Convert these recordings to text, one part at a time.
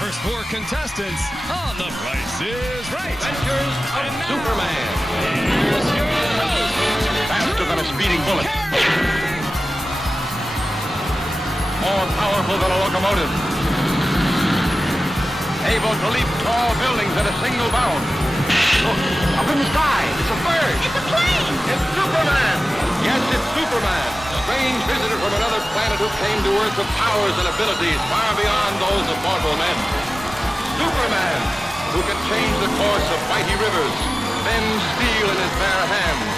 first four contestants on The Price is Right. Adventures of Superman. Here's your host, Faster than a speeding bullet. More powerful than a locomotive. Able to leap tall buildings at a single bound. Look, up in the sky. It's a bird. It's a plane! It's Superman. Yes, it's Superman. Strange visitor from another planet who came to Earth with powers and abilities far beyond those of mortal men. Superman, who can change the course of mighty rivers, bend steel in his bare hands,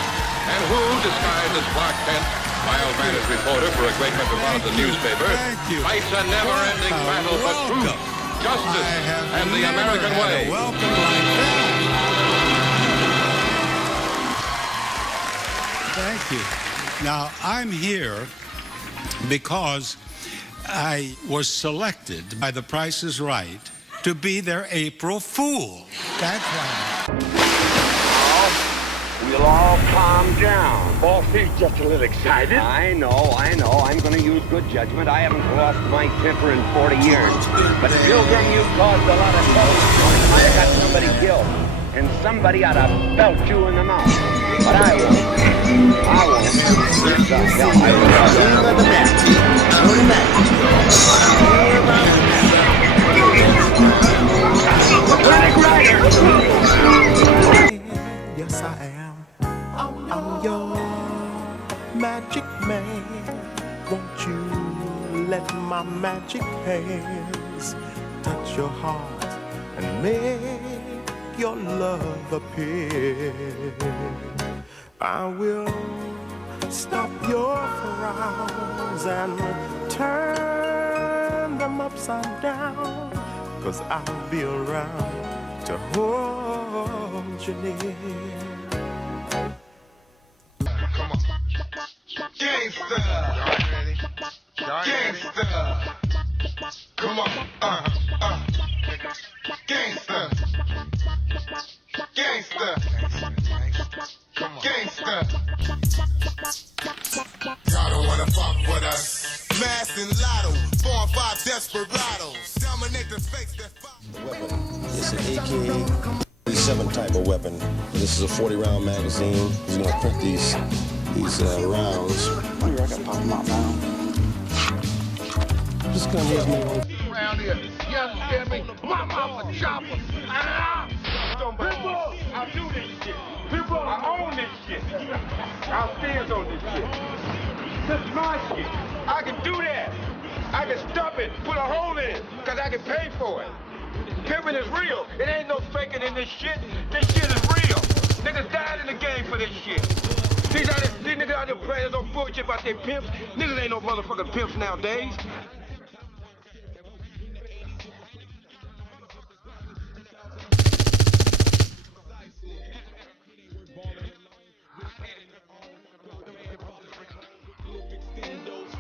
and who, disguised as Clark Kent, mild mannered reporter for a great metropolitan newspaper, fights a never-ending battle for truth, justice, and the American way. Welcome like that. Thank you. Now, I'm here because I was selected by The Price is Right to be their April Fool. That's why. We'll all calm down. Boss, he's just a little excited. I know. I'm going to use good judgment. I haven't lost my temper in 40 years. But Pilgrim, you've caused a lot of trouble. You might have got somebody killed. And somebody ought to belt you in the mouth. But I won't. Yes, hell, I will. The match. Black Rider! Yes, I am. I'm your magic man. Won't you let my magic hands touch your heart and make your love appear? I will stop your frowns and turn them upside down, 'cause I'll be around to hold you near. Gangsta. Gangsta. Come on. Gangsta. Gangsta. Come on. Gangsta. Y'all don't wanna fuck with us. Mass and Lotto, 4 or 5 desperados. Dominate the face that Weapon. It's an AK-47 type of weapon. This is a 40-round magazine. He's gonna print these rounds. I can pop them out now. Just gonna use me. around here. You understand me? My mouth a chopper. People, I do this shit. People, I own this shit. I'll stand on this shit. This is my shit. I can do that. I can stop it, put a hole in it, because I can pay for it. Pimping is real. It ain't no faking in this shit. This shit is real. Niggas died in the game for this shit. These niggas out there playing no bullshit about their pimps. Niggas ain't no motherfucking pimps nowadays.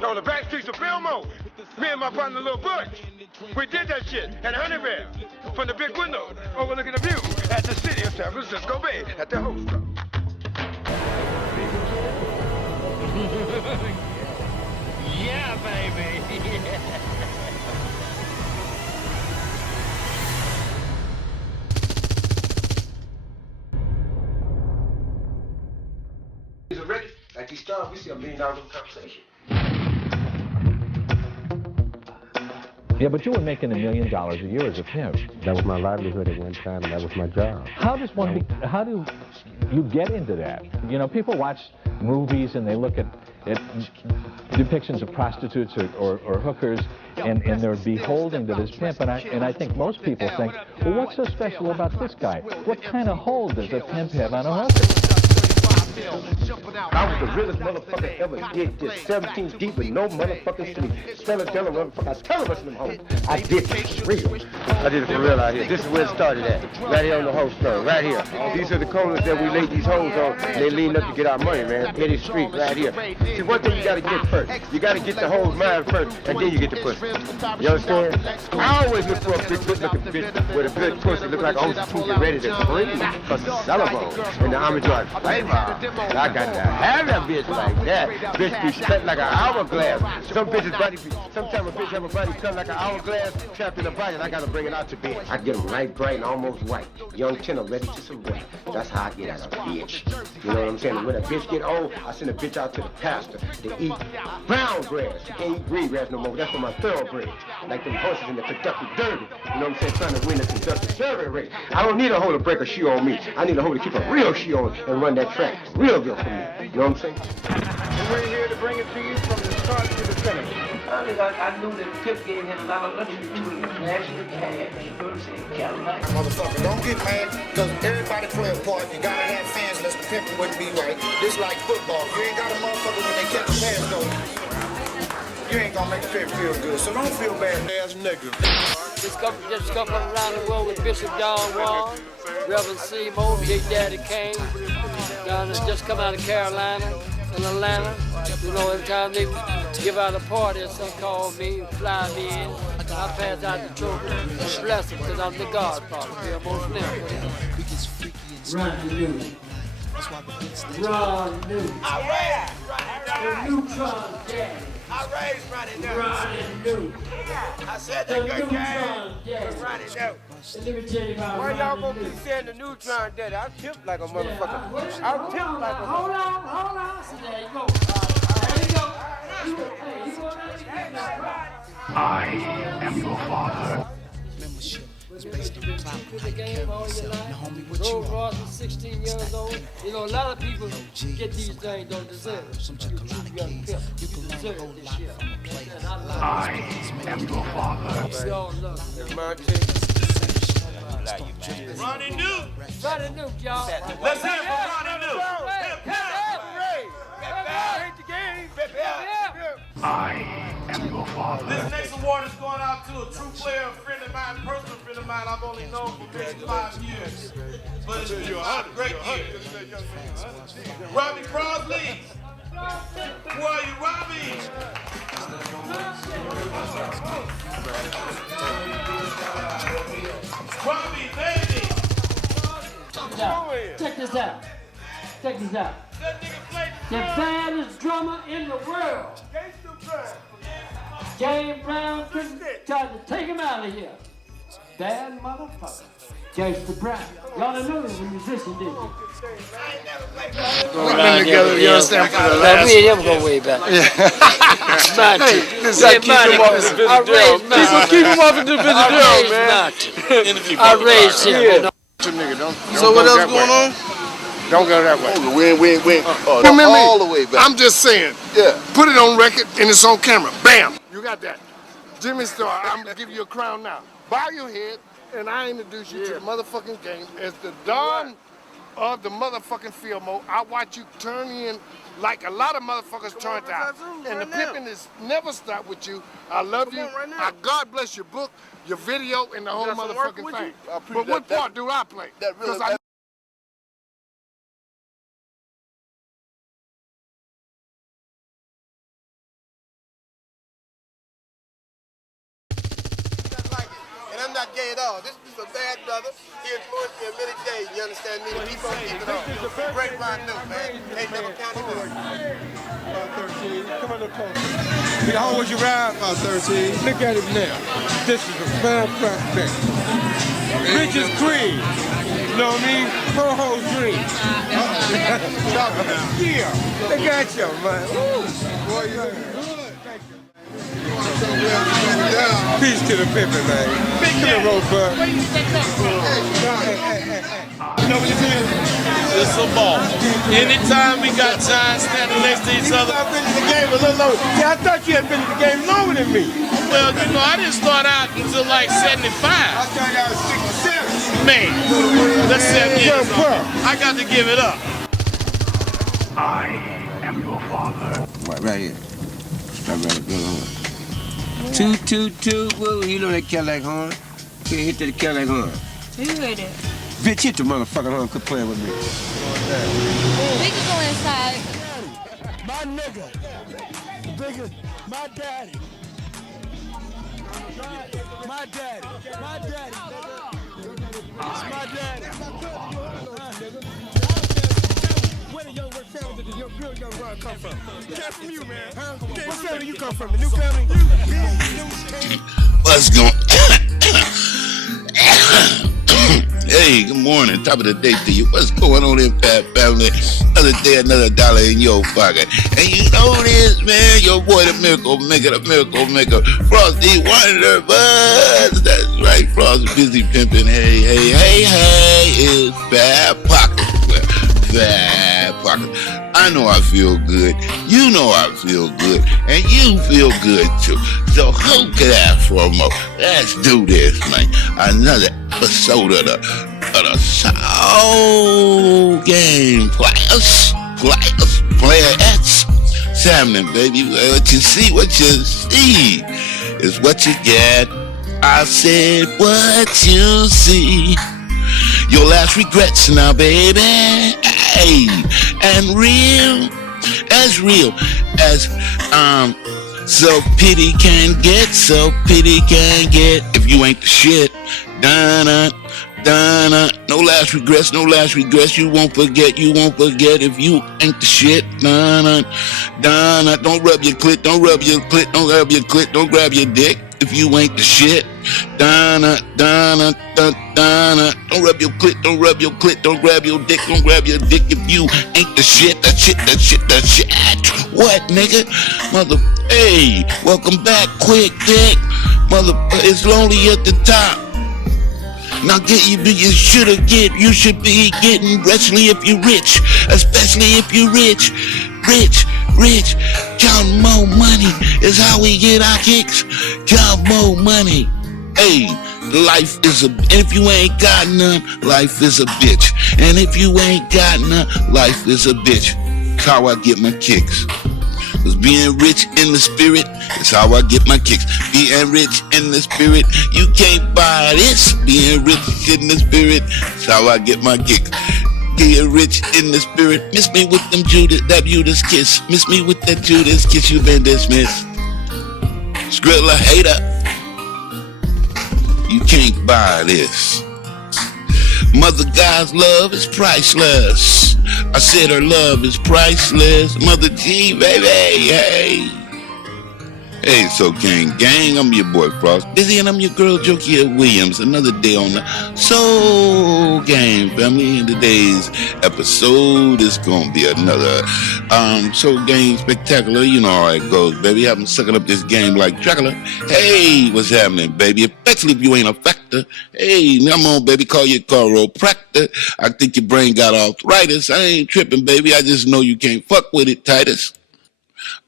On the back streets of Fillmore, me and my partner Lil Butch, we did that shit at Honeybear from the big window overlooking the view at the city of San Francisco Bay at the host club. Yeah, baby. He's ready. Like he started, we see $1 million in conversation. Yeah, but you were making $1 million a year as a pimp. That was my livelihood at one time, and that was my job. How do you get into that? You know, people watch movies and they look at depictions of prostitutes or hookers, and they're beholden to this pimp. And I think most people think, well, what's so special about this guy? What kind of hold does a pimp have on a hooker? I was the realest motherfucker ever did this. 17 deep with no motherfucking sleep. Stella Della motherfucker, I tell them them hoes. I did it for real. I did it for real out here. This is where it started at. Right here on the host floor, right here. These are the corners that we laid these hoes on. They lean up to get our money, man. Eddie Street, right here. See, one thing you gotta get first. You gotta get the hoes mind first, and then you get the pussy. You understand? I always look for a big, good-looking bitch with a good pussy. Look like Ocean Tooth and ready to scream. Cause it's Celebone and the Army Drive flavor. I got to have that bitch like that. Bitch be cut like an hourglass. Some bitches body be, sometimes a bitch have a body cut like an hourglass, trapped in a body, and I gotta bring it out to bed. I get them nice, bright, and almost white. Young tenor ready to some wet. That's how I get out of a bitch. You know what I'm saying? And when a bitch get old, I send a bitch out to the pasture to eat brown grass. She can't eat green grass no more. That's for my thoroughbreds. Like them horses in the Kentucky Derby. You know what I'm saying? Trying to win the Kentucky Derby race. I don't need a hoe to break a shoe on me. I need a hoe to keep a real shoe on and run that track real good for me. You know what I'm saying? And we're here to bring it to you from the start to the finish. I knew that Pip gave him a lot of money to do it. National cash, you know what I'm saying? Carolina. Motherfucker, don't get mad, because everybody play a part. You gotta have fans, unless the pimping wouldn't be right. This like football. You ain't got a motherfucker when they catch a pass, though. You ain't gonna make the pimp feel good, so don't feel bad, ass nigga. Just come around the world with Bishop Don Juan, Reverend Seymour, Big Daddy Kane. Just come out of Carolina and Atlanta. You know, every time they give out a party, some call me, fly me in. I pass out the trophy and bless them, because I'm the godfather. They're most never. Ron Newman. Ron Newman. The Neutron Daddy. I raised Ronnie Newman. Ronnie Newman. I said that good game. Ronnie Newman. Let me tell you about Why y'all Ronnie gonna be Newman. saying the Neutron Daddy? I tipped like a motherfucker. I tipped like a Hold on. So there you go. There you go. Hey, you want that? I am your father. The game all your life. Rose Ross is 16 years old. You know, a lot of people get these things, don't deserve it. You young Pip, you deserve this shit. I am your father. We all love you. Ronnie Newman. Ronnie Newman, y'all. Let's hear it for Ronnie Newman. I am your father. This next award is going out to a true player, a friend of mine, personal friend of mine. I've only known for maybe 5 years. But it's been a great year. Robbie Crosby. Who are you, Robbie? Robbie, baby. Check this out. The baddest drummer in the world. James Brown tried to take him out of here. Bad motherfucker. Gangsta Brown. Y'all knew he was a musician, didn't you? We've been together, you understand, for the last... We ain't never go way back. Keep him off the individual, man. I raised him. So what else going on? Don't go that way. Remember, all the way back. I'm just saying, put it on record and it's on camera. Bam! You got that. Jimmy Star, I'm going to give you a crown now. Bow your head, and I introduce you to the motherfucking game as the Don of the motherfucking Fillmore. I watch you turn in like a lot of motherfuckers turned out. And the pimping is never stopped with you. I love you. God bless your book, your video, and the whole motherfucking thing. But what part do I play? Because I I'm not gay at all. This is a bad brother. He influenced me in many days. You understand me? To keep on keeping on. Great Ron Newman, man. Ain't never counted this. 13. Come on, look close. How old was you ride? About 13. Look at him now. This is a fine prospect. Rich as cream. You know what I mean? Ho-ho's dream. Yeah. Look at you, man. Woo. Boy, you look good. Thank you. Peace to the pimpin', man. Big to the road, bud. You know what this is? It's a ball. Anytime we got time standing next to each other. I've been in the game a little longer. See, I thought you had been in the game longer than me. Well, you know, I didn't start out until like 75. I started out at 67. Man, that's 7 years old. I got to give it up. I am your father. Right here. Right. 222, whoa, you know that Cadillac horn? Can't hit that Cadillac horn. Who hit it? Bitch, hit the motherfucking horn, quit playing with me. We can go inside. My nigga. Bigger, my daddy. My daddy. My daddy. It's my daddy. Where the young your girl Young Ron come from? Came from you, man. Huh? Okay, what family you come from? The new family? What's going Hey, good morning. Top of the day to you. What's going on in Fat Family? Another day, another dollar in your pocket. And you know this, man. Your boy, the Miracle Maker, Frosty Wonder Buzz. That's right, Frosty busy pimping. Hey, it's Fat Pocket. Fat Pocket. I know I feel good. You know I feel good. And you feel good, too. So who could ask for more? Let's do this, man. Another episode of the Soul Game Players. Player X. Salmon, baby. What you see is what you get. I said what you see. Your last regrets now, baby. Hey, and real as self-pity can get. If you ain't the shit, donna. No last regrets. You won't forget if you ain't the shit, donna. Don't rub your clit, don't grab your dick if you ain't the shit, donna. Don't rub your clit, don't grab your dick if you ain't the shit, that shit. What, nigga? Hey, welcome back, quick dick. It's lonely at the top. Now you should be getting, especially if you rich. Count more money is how we get our kicks. Count more money. Hey, life is and if you ain't got none, life is a bitch. And if you ain't got none, life is a bitch. That's how I get my kicks. Cause being rich in the spirit is how I get my kicks. Being rich in the spirit, you can't buy this. Being rich in the spirit is how I get my kicks. Being rich in the spirit, miss me with them Judas kiss. Miss me with that Judas kiss, you been dismissed. Skrilla hater, you can't buy this. Mother God's love is priceless. I said her love is priceless. Mother G, baby, hey. Hey, so gang, I'm your boy Frost Busy, and I'm your girl Jokia Williams. Another day on the Soul Game Family. In today's episode is gonna be another Soul Game Spectacular. You know how it goes, baby. I've been sucking up this game like Dracula. Hey, what's happening, baby? Especially if you ain't a factor. Hey, come on, baby, call your chiropractor. I think your brain got arthritis. I ain't tripping, baby. I just know you can't fuck with it, Titus.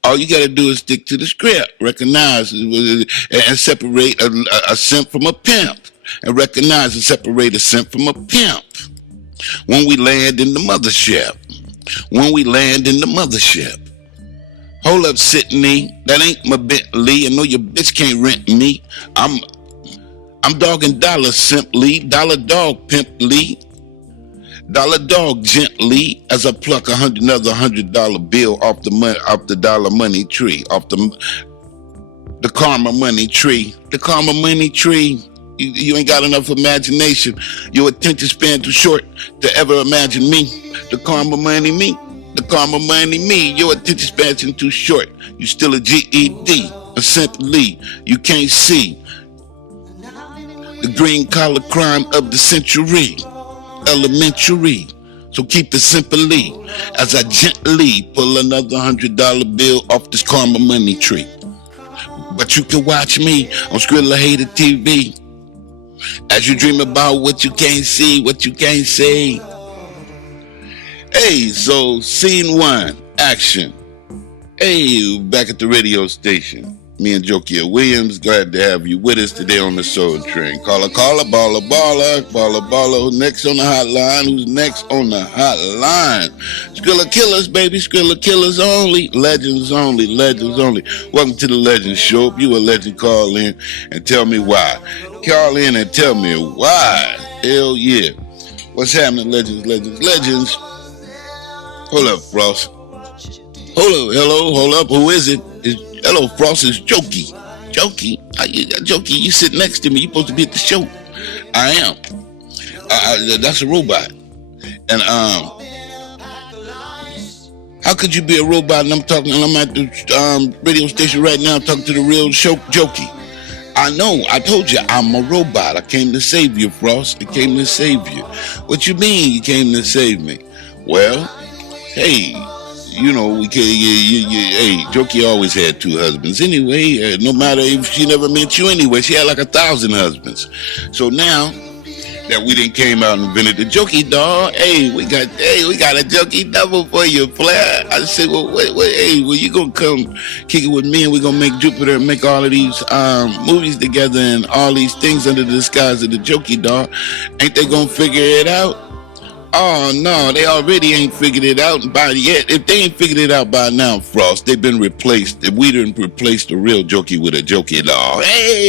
All you got to do is stick to the script, recognize and separate a simp from a pimp, and recognize and separate a simp from a pimp. When we land in the mothership, hold up, Sydney, that ain't my Bentley. I know your bitch can't rent me. I'm dogging dollar simply, dollar dog pimply. Dollar dog gently as I pluck another $100 bill off the dollar money tree, off the karma money tree. The karma money tree. You ain't got enough imagination. Your attention span too short to ever imagine me. The karma money me. Your attention span too short. You still a GED. And simply you can't see the green collar crime of the century. Elementary. So keep it simply as I gently pull another $100 bill off this karma money tree. But you can watch me on Skrilla Hater TV as you dream about what you can't see. Hey, so scene 1, action. Hey, back at the radio station. Me and Jokia Williams, glad to have you with us today on the Soul Train. Caller, baller. Who's next on the hotline? Skrilla Killers, baby. Skrilla Killers only. Legends only. Welcome to the Legends Show. If you a legend, call in and tell me why. Hell yeah. What's happening, legends? Hold up, Frost. Hold up. Who is it? Hello, Frost, is Jokey. Jokey, you sit next to me. You supposed to be at the show. I am. That's a robot. And How could you be a robot? And I'm at the radio station right now talking to the real Jokey. I know. I told you I'm a robot. I came to save you, Frost. I came to save you. What you mean you came to save me? Well, hey, you know, hey, Jokey always had 2 husbands. Anyway, no matter if she never met you anyway, she had like 1,000 husbands. So now that we done came out and invented the Jokey doll, hey, we got a Jokey double for you, player. I said, well, you gonna come kick it with me and we gonna make Jupiter and make all of these movies together and all these things under the disguise of the Jokey doll. Ain't they gonna figure it out? Oh no, they already ain't figured it out by yet. If they ain't figured it out by now, Frost, they've been replaced. If we didn't replace the real Jokey with a Jokey doll. Hey,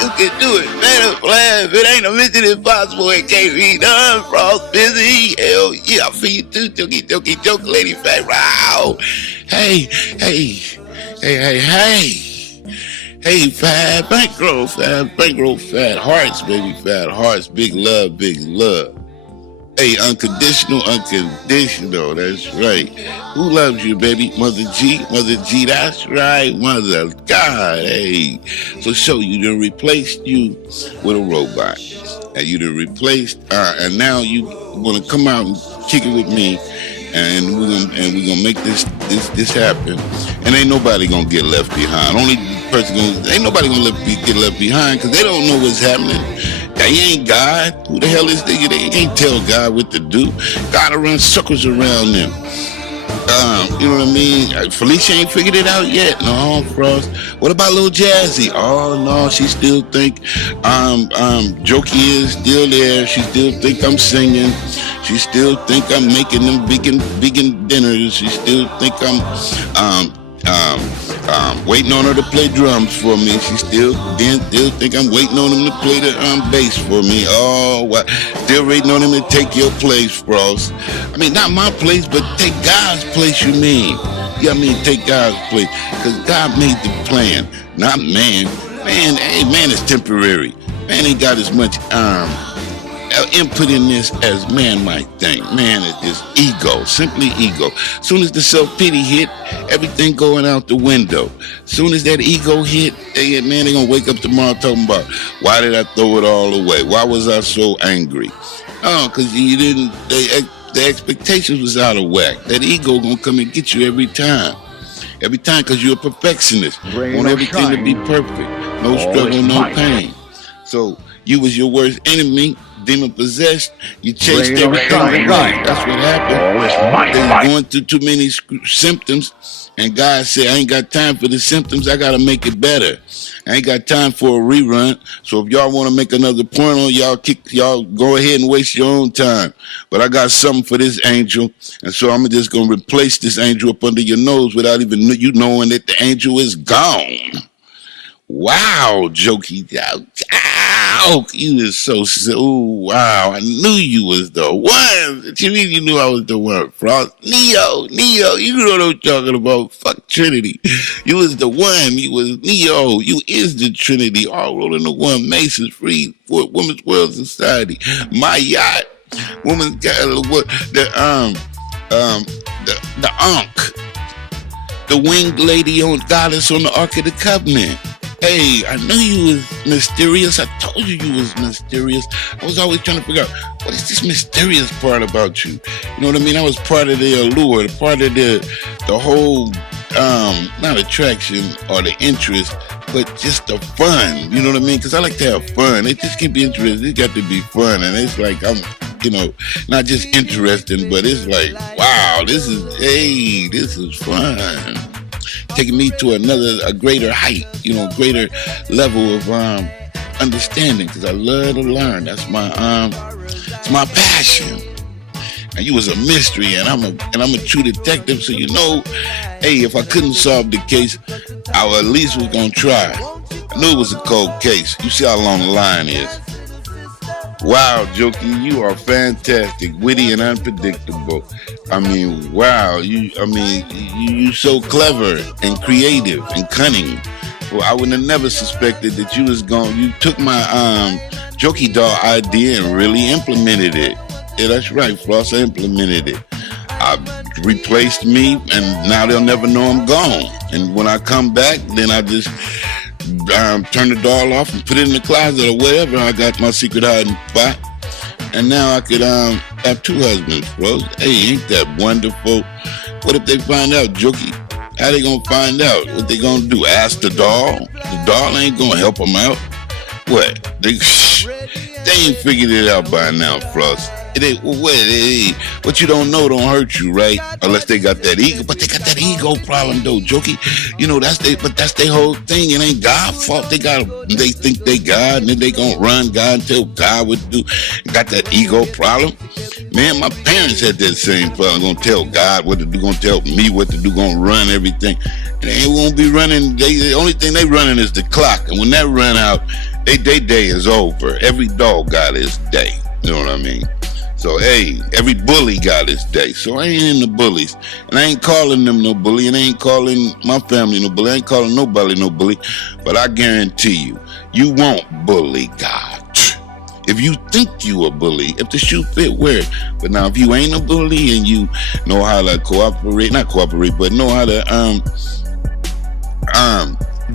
you can do it better, Flash. If it ain't a mission impossible, it can't be done, Frost. Busy. Hell yeah, I feel you too, Jokey, joke, lady, fat. Wow. Hey, fat, bankroll, fat hearts, baby, fat hearts, big love, big love. Hey, unconditional, that's right. Who loves you, baby? Mother G, that's right, Mother God, hey. So you done replaced you with a robot. And you done replaced, and now you want to come out and kick it with me, and we're gonna make this happen. And ain't nobody gonna get left behind. Ain't nobody gonna get left behind because they don't know what's happening. He ain't God. Who the hell is they? They can't tell God what to do. God will run circles around them. You know what I mean? Felicia ain't figured it out yet. No, Frost. What about Lil Jazzy? Oh no, she still think Jokey is still there. She still think I'm singing. She still think I'm making them vegan dinners. She still think I'm waiting on her to play drums for me. She still think I'm waiting on him to play the bass for me. Oh, what? Still waiting on him to take your place, Frost. I mean, not my place, but take God's place, you mean. Yeah, I mean, take God's place. Because God made the plan, not man. Man is temporary. Man ain't got as much input in this as man might think. Man is just ego, simply ego. Soon as the self-pity hit, everything going out the window. Soon as that ego hit, they gonna wake up tomorrow talking about, why did I throw it all away? Why was I so angry? Oh, because you didn't, the expectations was out of whack. That ego gonna come and get you every time. Every time, because you're a perfectionist. Want everything to be perfect. No struggle, no pain. So you was your worst enemy. Demon possessed, you chased everything away. That's what happened. They were going through too many symptoms, and God said, I ain't got time for the symptoms. I got to make it better. I ain't got time for a rerun. So if y'all want to make another porno, y'all go ahead and waste your own time. But I got something for this angel, and so I'm just going to replace this angel up under your nose without even you knowing that the angel is gone. Wow, Jokey. Ow, you is so wow. I knew you was the one. What you mean you knew I was the one, Frost? Neo, you know what I'm talking about. Fuck Trinity. You was the one. You was Neo. You is the Trinity. All rolled into one. Masons free for Women's World Society. My yacht. Woman's got the Ankh. The winged lady on goddess on the Ark of the Covenant. Hey, I knew you was mysterious. I told you was mysterious. I was always trying to figure out, what is this mysterious part about you? You know what I mean? I was part of the allure, part of the whole, not attraction or the interest, but just the fun. You know what I mean? Because I like to have fun. It just can't be interesting. It got to be fun. And it's like, I'm, not just interesting, but it's like, wow, this is fun. Taking me to a greater height, greater level of understanding, because I love to learn. That's it's my passion. And you was a mystery, and I'm a true detective, so hey, if I couldn't solve the case, I at least was gonna try. I knew it was a cold case. You see how long the line is. Wow, Jokey, you are fantastic, witty and unpredictable. I mean, wow, you so clever and creative and cunning. Well, I would have never suspected that you took my Jokey doll idea and really implemented it. Yeah, that's right, Floss, I implemented it. I replaced me, and now they'll never know I'm gone. And when I come back, then I just turn the doll off and put it in the closet or whatever. I got my secret hiding spot, and now I could have 2 husbands, bro. Hey, ain't that wonderful? What if they find out, Jokey? How they gonna find out? What they gonna do? Ask the doll? The doll ain't gonna help them out. What? They ain't figured it out by now, Frost. It ain't, what you don't know don't hurt you, right? Unless they got that ego. But they got that ego problem, though, Jokey. You know, that's their whole thing. It ain't God's fault. They think they God, and then they gonna run God and tell God what to do. Got that ego problem. Man, my parents had that same problem. Gonna tell God what to do, gonna tell me what to do, gonna run everything. And they won't be running. The only thing they running is the clock. And when that run out, their day is over. Every dog got his day. You know what I mean? So, hey, every bully got his day. So I ain't in the bullies. And I ain't calling them no bully. And I ain't calling my family no bully. I ain't calling nobody no bully. But I guarantee you, you won't bully God. If you think you a bully, if the shoe fit, wear it. But now, if you ain't a bully and you know how to not cooperate, but know how to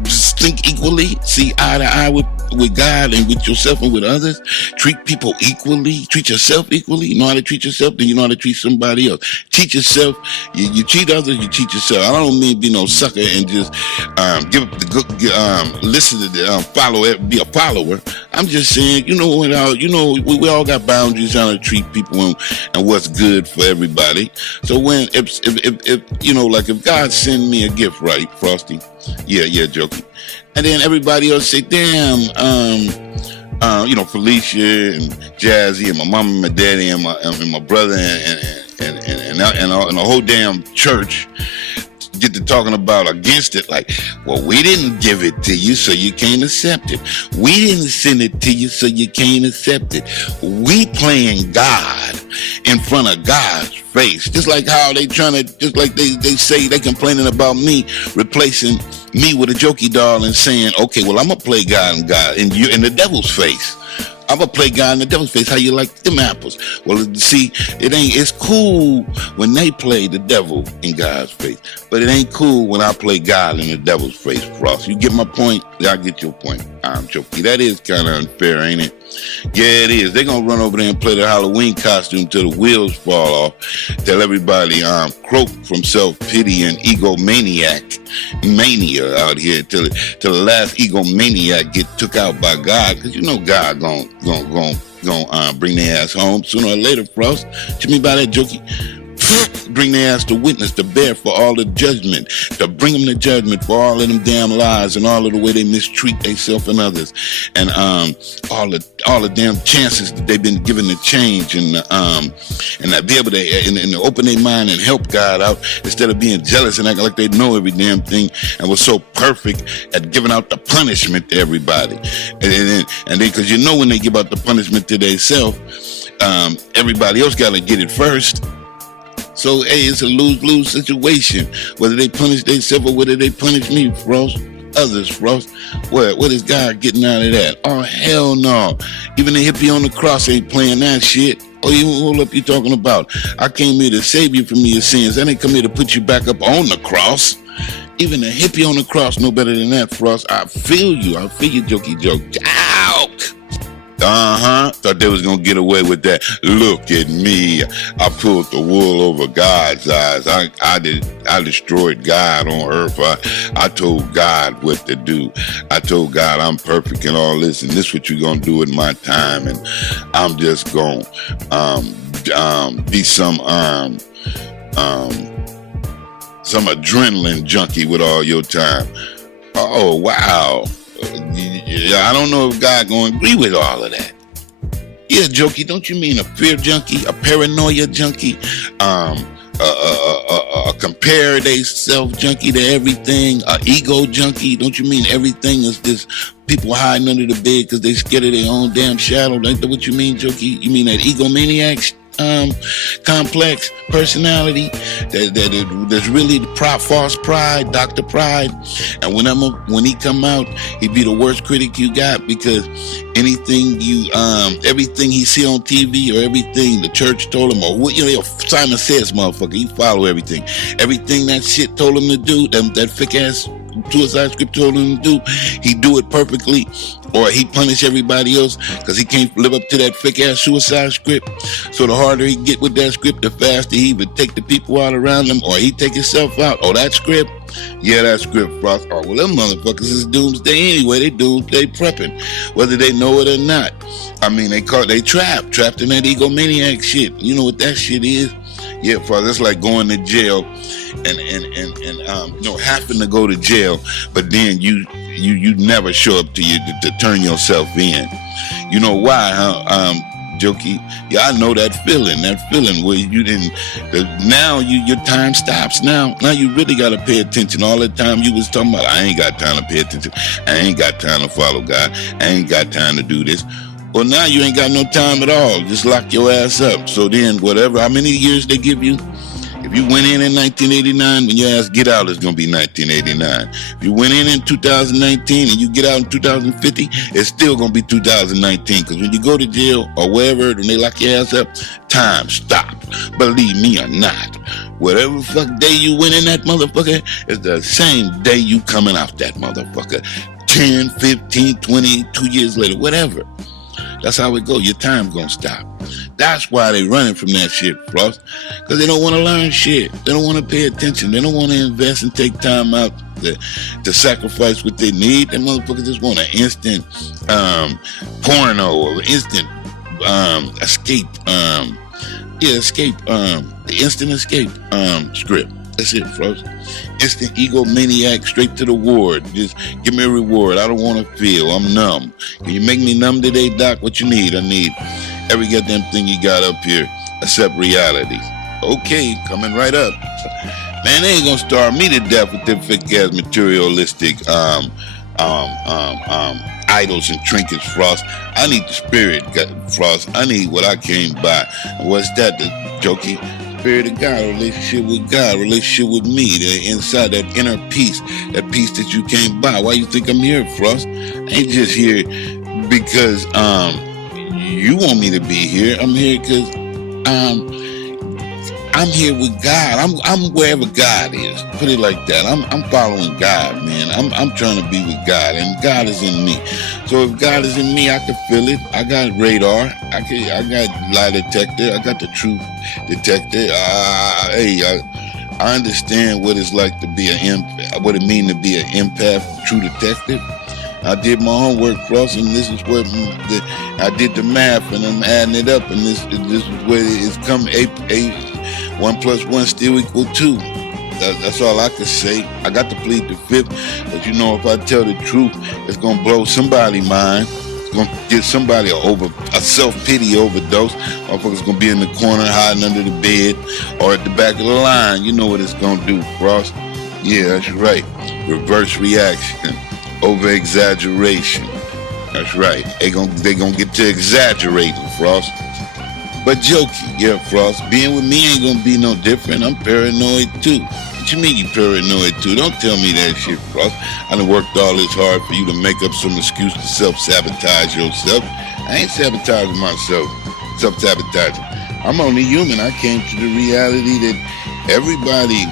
just think equally, see eye to eye with God and with yourself and with others, treat people equally, treat yourself equally. You know how to treat yourself, then you know how to treat somebody else. Treat yourself, you treat others, you treat yourself. I don't mean be no sucker and just give up the good, listen to the follow it, be a follower. I'm just saying, we all got boundaries how to treat people and what's good for everybody. So when if God send me a gift, right, Frosty? Yeah, Jokey. And then everybody else say, damn, Felicia and Jazzy and my mom and my daddy and my brother and the whole damn church get to talking about against it, like, well, we didn't give it to you, so you can't accept it. We didn't send it to you, so you can't accept it. We playing God in front of God's face. Just like how they say they complaining about me replacing me with a Jokey doll and saying, okay, well, I'm gonna play God in the devil's face. I'm gonna play God in the devil's face. How you like them apples? Well, see, it's cool when they play the devil in God's face, but it ain't cool when I play God in the devil's face, Frost. You get my point? Yeah, I get your point. I'm Jokey. That is kind of unfair, ain't it? Yeah, it is. They're gonna run over there and play the Halloween costume till the wheels fall off. Tell everybody croak from self-pity and mania out here till the last egomaniac get took out by God, because you know God gonna bring their ass home sooner or later, Frost. What you mean by that, Jokey? Bring their ass to witness, to bear for all the judgment, to bring them to judgment for all of them damn lies and all of the way they mistreat themselves and others, and all the damn chances that they've been given to change and that be able to and open their mind and help God out instead of being jealous and acting like they know every damn thing and was so perfect at giving out the punishment to everybody, and then because when they give out the punishment to themselves, everybody else got to get it first. So, hey, it's a lose-lose situation. Whether they punish themselves or whether they punish me, Frost, others, Frost. What is God getting out of that? Oh, hell no. Even the hippie on the cross ain't playing that shit. Oh, hold up, you talking about? I came here to save you from your sins. I didn't come here to put you back up on the cross. Even the hippie on the cross know better than that, Frost. I feel you, Jokey joke. Ow! Thought they was gonna get away with that. Look at me. I pulled the wool over God's eyes. I destroyed God on earth. I told God what to do. I told God I'm perfect and all this, and this what you gonna do in my time, and I'm just gonna be some adrenaline junkie with all your time. Oh wow. I don't know if God gonna agree with all of that. Yeah, Jokey, don't you mean a fear junkie, a paranoia junkie, a compare they self junkie to everything, a ego junkie? Don't you mean everything is just people hiding under the bed because they scared of their own damn shadow? That's what you mean, Jokey? You mean that egomaniac complex personality that's really false pride, Dr. Pride. And when he come out, he'd be the worst critic you got, because anything everything he see on TV or everything the church told him, or what, Simon Says motherfucker, he follow everything that shit told him to do, that fake ass suicide script told him to do, he do it perfectly, or he punish everybody else because he can't live up to that fake ass suicide script. So the harder he get with that script, the faster he would take the people out around him, or he take himself out. Oh, that script? Yeah, that script, Frost. Oh, well, them motherfuckers is doomsday anyway. They doomsday prepping, whether they know it or not. I mean, they trapped in that egomaniac shit. You know what that shit is? Yeah, Frost, that's like going to jail and having to go to jail, but then you never show up to turn yourself in. You know why, huh? Jokey, yeah, I know that feeling where you didn't. Now your time stops. Now you really gotta pay attention. All the time you was talking about, I ain't got time to pay attention. I ain't got time to follow God. I ain't got time to do this. Well, now you ain't got no time at all. Just lock your ass up. So then, how many years they give you? If you went in 1989, when your ass get out, it's going to be 1989. If you went in 2019 and you get out in 2050, it's still going to be 2019. Because when you go to jail or wherever, when they lock your ass up, time stop. Believe me or not. Whatever fuck day you went in that motherfucker, it's the same day you coming out that motherfucker. 10, 15, 20, 2 years later, whatever. That's how it go. Your time gonna stop. That's why they running from that shit, Frost. Because they don't want to learn shit. They don't want to pay attention. They don't want to invest and take time out to sacrifice what they need. Them motherfuckers just want an instant porno or instant escape. The instant escape script. That's it, Frost. Instant egomaniac, straight to the ward. Just give me a reward. I don't want to feel. I'm numb. Can you make me numb today, Doc? What you need? I need every goddamn thing you got up here except reality. Okay, coming right up. Man, they ain't gonna starve me to death with them fake-ass materialistic idols and trinkets, Frost. I need the spirit, Frost. I need what I came by. And what's that, the jokey? Spirit of God, relationship with God, relationship with me, the inside, that inner peace, that peace that you came by. Why you think I'm here, Frost? I ain't just here because you want me to be here. I'm here because I'm here with God. I'm wherever God is. Put it like that. I'm following God, man. I'm trying to be with God, and God is in me. So if God is in me, I can feel it. I got radar. I got lie detector. I got the truth detector. I understand what it's like to be what it means to be an empath, true detective. I did my homework, Frost, and this is what I did the math, and I'm adding it up, and this is where it's come. 1 + 1 still equal 2. That's all I can say. I got to plead the fifth, but you know, if I tell the truth, it's gonna blow somebody's mind. It's gonna get somebody a self-pity overdose. Motherfuckers gonna be in the corner hiding under the bed or at the back of the line. You know what it's gonna do, Frost. Yeah, that's right. Reverse reaction, over exaggeration. That's right. They gonna get to exaggerating, Frost. But jokey, yeah, Frost. Being with me ain't gonna be no different. I'm paranoid too. What you mean you paranoid too? Don't tell me that shit, Frost. I done worked all this hard for you to make up some excuse to self-sabotage yourself. I ain't sabotaging myself. Self-sabotaging. I'm only human. I came to the reality that everybody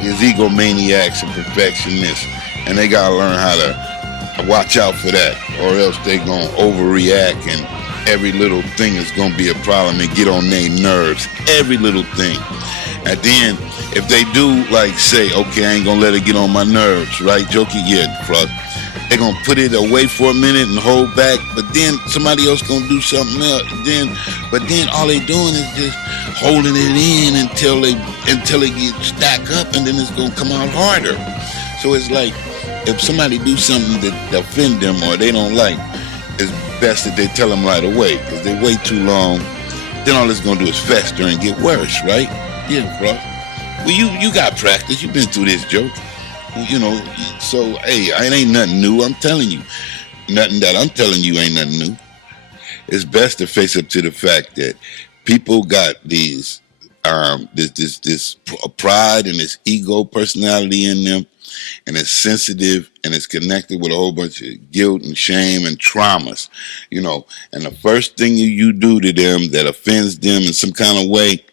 is egomaniacs and perfectionists, and they gotta learn how to watch out for that, or else they gonna overreact, and every little thing is gonna be a problem and get on their nerves. Every little thing. And then if they do, like, say, okay, I ain't gonna let it get on my nerves, right, Jokey? Yeah, Frost. They're gonna put it away for a minute and hold back, but then somebody else gonna do something else. But then all they doing is just holding it in until they get stacked up, and then it's gonna come out harder. So it's like, if somebody do something that offend them or they don't like, it's best that they tell them right away, because they wait too long, then all it's gonna do is fester and get worse, right? Yeah, bro. Well, you got practice. You've been through this, joke. You know, so hey, it ain't nothing new. I'm telling you, nothing that I'm telling you ain't nothing new. It's best to face up to the fact that people got this pride and this ego personality in them, and it's sensitive and it's connected with a whole bunch of guilt and shame and traumas, and the first thing you do to them that offends them in some kind of way,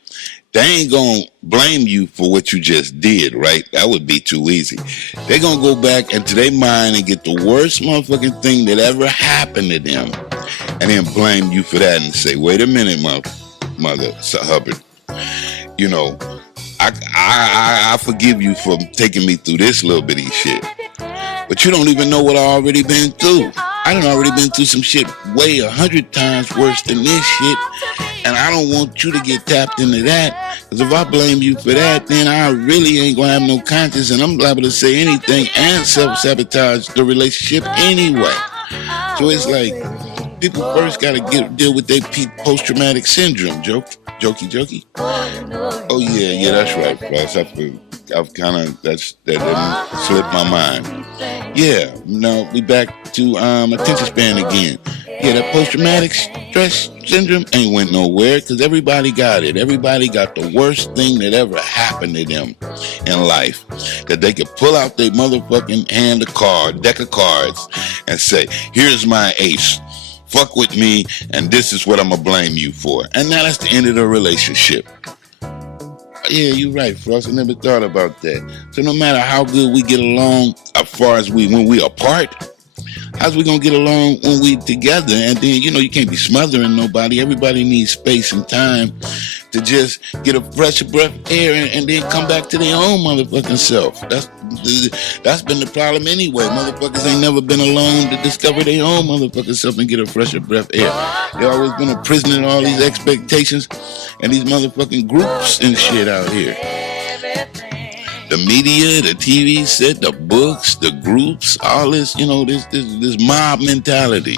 they ain't gonna blame you for what you just did, right? That would be too easy. They're gonna go back into their mind and get the worst motherfucking thing that ever happened to them, and then blame you for that and say, wait a minute, Mother Hubbard, I forgive you for taking me through this little bitty shit, but you don't even know what I already been through. I done already been through some shit way 100 times worse than this shit, and I don't want you to get tapped into that, because if I blame you for that, then I really ain't gonna have no conscience, and I'm liable to say anything and self-sabotage the relationship anyway. So it's like, people first gotta deal with their post-traumatic syndrome, jokey. Oh yeah, that's right, Floss. I've kind of, that didn't slip my mind. Yeah, no, we back to attention span again. Yeah, that post-traumatic stress syndrome ain't went nowhere, because everybody got it. Everybody got the worst thing that ever happened to them in life, that they could pull out their motherfucking deck of cards and say, here's my ace. Fuck with me, and this is what I'm gonna blame you for. And now that's the end of the relationship. Yeah, you're right, Frost. I never thought about that. So no matter how good we get along, as far as when we apart, how's we gonna get along when we together? And then, you can't be smothering nobody. Everybody needs space and time to just get a fresh breath of air and then come back to their own motherfucking self. That's been the problem anyway. Motherfuckers ain't never been alone to discover their own motherfucking self and get a fresher breath of air. They always been a prisoner in all these expectations and these motherfucking groups and shit out here. The media, the TV set, the books, the groups, all this, this mob mentality.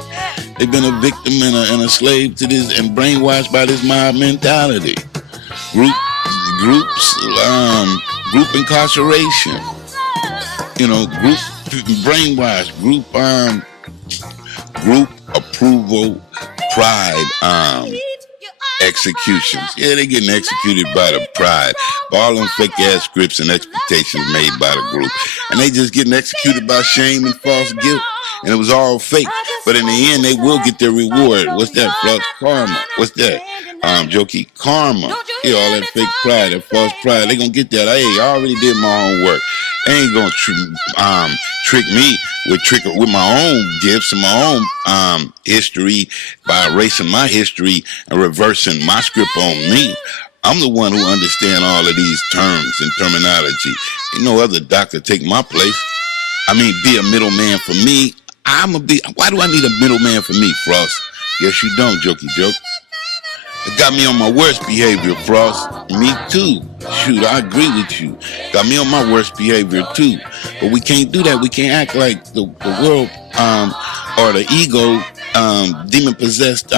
They've been a victim and a slave to this and brainwashed by this mob mentality. Group incarceration. Group brainwash, group approval, pride, executions. Yeah, they getting executed by the pride. All them fake ass scripts and expectations made by the group. And they just getting executed by shame and false guilt. And it was all fake. But in the end, they will get their reward. What's that? False karma. What's that? Jokey, karma. Yeah, all that fake pride, that false pride. They gonna get that. Hey, I already did my own work. They ain't gonna trick me with my own gifts and my own history by erasing my history and reversing my script on me. I'm the one who understand all of these terms and terminology. Ain't no other doctor take my place. I mean, be a middleman for me. Why do I need a middleman for me, Frost? Yes, you don't, jokey joke. It got me on my worst behavior, Frost. Me too. Shoot, I agree with you. Got me on my worst behavior too. But we can't do that. We can't act like the world or the ego demon-possessed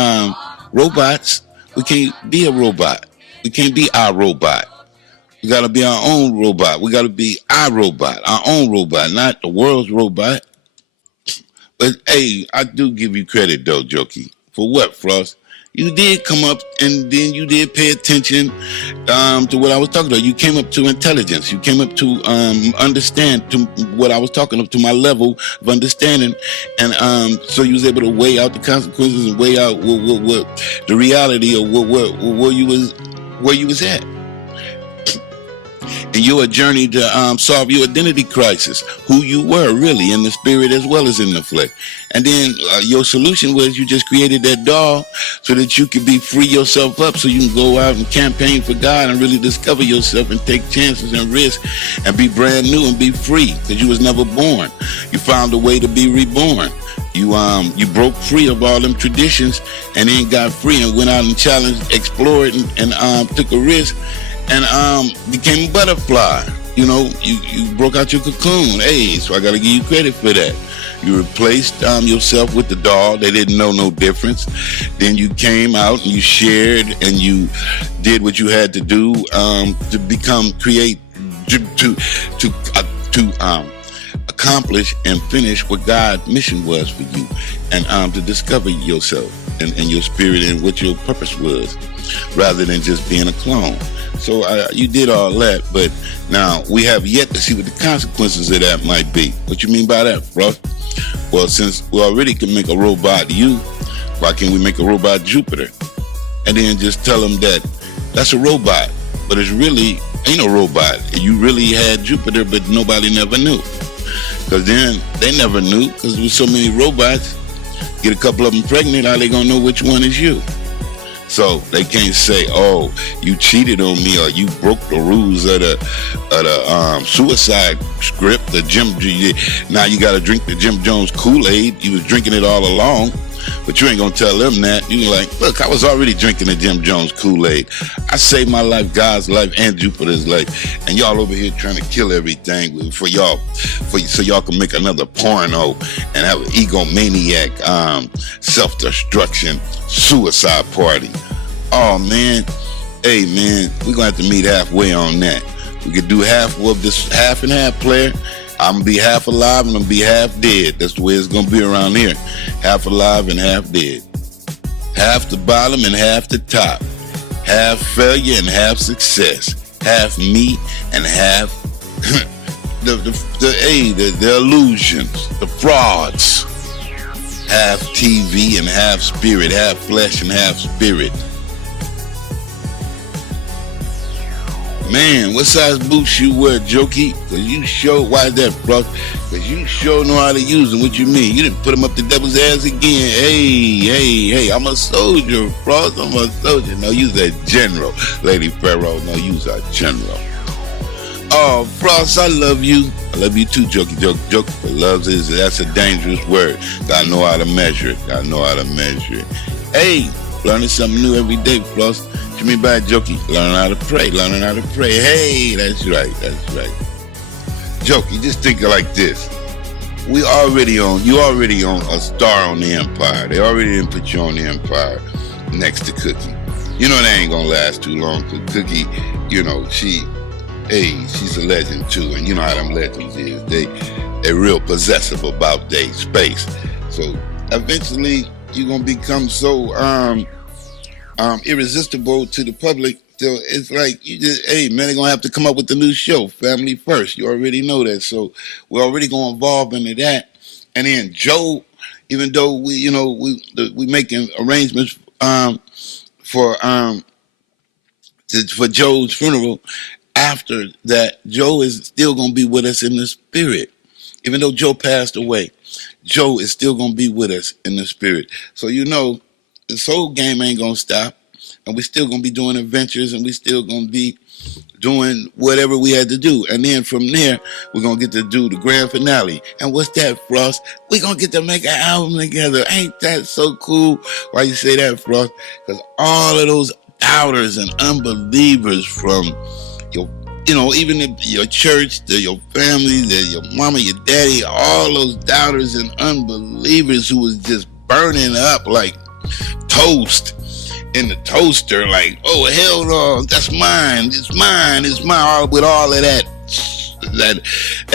robots. We can't be a robot. We can't be our robot. We gotta be our own robot. We gotta be our robot, our own robot, not the world's robot. But hey, I do give you credit though, Jokey. For what, Frost? You did come up and then you did pay attention to what I was talking about. You came up to intelligence. You came up to understand to what I was talking up to, my level of understanding. And so you was able to weigh out the consequences and weigh out what the reality of where you was at. And your journey to solve your identity crisis, who you were really in the spirit as well as in the flesh. And then your solution was you just created that doll so that you could free yourself up so you can go out and campaign for God and really discover yourself and take chances and risks and be brand new and be free, because you was never born. You found a way to be reborn. You broke free of all them traditions and then got free and went out and challenged, explored and took a risk. And became a butterfly. You broke out your cocoon. Hey, so I gotta give you credit for that. You replaced yourself with the doll. They didn't know no difference. Then you came out and you shared and you did what you had to do to accomplish and finish what God's mission was for you, and to discover yourself and your spirit and what your purpose was, rather than just being a clone. So you did all that, but now we have yet to see what the consequences of that might be. What you mean by that, bro? Well, since we already can make a robot you, why can't we make a robot Jupiter? And then just tell them that that's a robot, but it's really ain't a robot. You really had Jupiter, but nobody never knew. Because then they never knew, because with so many robots, get a couple of them pregnant, how they gonna know which one is you? So they can't say, "Oh, you cheated on me," or "You broke the rules of the suicide script." The now you got to drink the Jim Jones Kool-Aid. You was drinking it all along, but you ain't gonna tell them that. You like, look, I was already drinking the Jim Jones Kool-Aid. I saved my life, God's life, and Jupiter's life, and y'all over here trying to kill everything so y'all can make another porno and have an egomaniac, self-destruction, suicide party. Oh man, hey man, we're gonna have to meet halfway on that. We could do half of this, half and half player. I'm gonna be half alive and I'm gonna be half dead. That's the way it's gonna be around here. Half alive and half dead. Half the bottom and half the top. Half failure and half success. Half me and half the illusions, the frauds. Half TV and half spirit. Half flesh and half spirit. Man, what size boots you wear, Jokey? Cause you sure, why is that, bro? Cause you sure know how to use them. What you mean? You didn't put them up the devil's ass again. Hey, I'm a soldier, bro. I'm a soldier. No, you's a general. Lady Pharaoh, no, you's a general. Oh, Frost, I love you. I love you too, Jokey. Joke. But that's a dangerous word. Gotta know how to measure it. Hey, learning something new every day, Frost. What you mean by Jokey? Learning how to pray. Hey, that's right. Jokey, just think like this. You already on a star on the Empire. They already didn't put you on the Empire next to Cookie. You know that ain't gonna last too long, because Cookie, she's a legend too, and you know how them legends is. They're real possessive about their space. So eventually you're gonna become so irresistible to the public. So it's like you just, hey man, they're gonna have to come up with the new show, Family First. You already know that. So we're already gonna evolve into that. And then Joe, even though we making arrangements for Joe's funeral, after that, Joe is still gonna be with us in the spirit. Even though Joe passed away, Joe is still gonna be with us in the spirit. So the soul game ain't gonna stop, and we still gonna be doing adventures, and we still gonna be doing whatever we had to do. And then from there, we're gonna get to do the grand finale. And what's that, Frost? We gonna get to make an album together. Ain't that so cool? Why you say that, Frost? Because all of those doubters and unbelievers from even your church, your family, your mama, your daddy, all those doubters and unbelievers who was just burning up like toast in the toaster, like, oh hell no, that's mine, it's mine, with all of that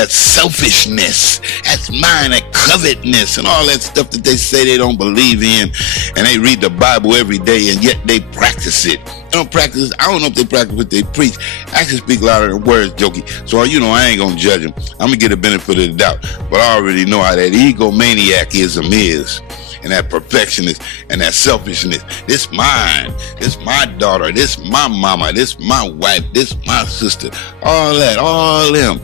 selfishness, that's mine, that covetousness and all that stuff that they say they don't believe in, and they read the Bible every day and yet they practice it. They don't practice, I don't know if they practice what they preach. Actions speak louder than words, Jokey. So I ain't gonna judge them. I'm gonna get a benefit of the doubt, but I already know how that egomaniacism is. And that perfectionist and that selfishness. This mine. This my daughter. This my mama. This my wife. This my sister. All that. All them.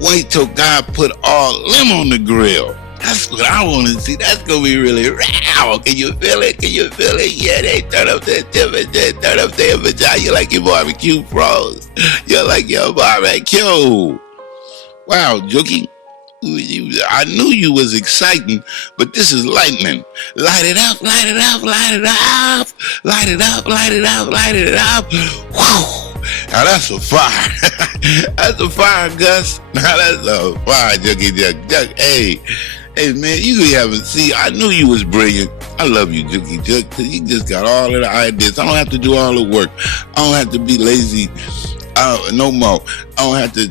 Wait till God put all them on the grill. That's what I want to see. That's going to be really raw. Can you feel it? Yeah, they turn up their temperature. Turn up their vagina. You like your barbecue, bros. You like your barbecue. Wow, Jokey. I knew you was exciting, but this is lightning. Light it up, light it up, light it up, light it up, light it up, light it up. Whew. Now that's a fire. That's a fire, Gus. Now that's a fire, Jokey. Hey man, you haven't seen. I knew you was brilliant. I love you, Jokey, because you just got all of the ideas. I don't have to do all the work. I don't have to be lazy No more. I don't have to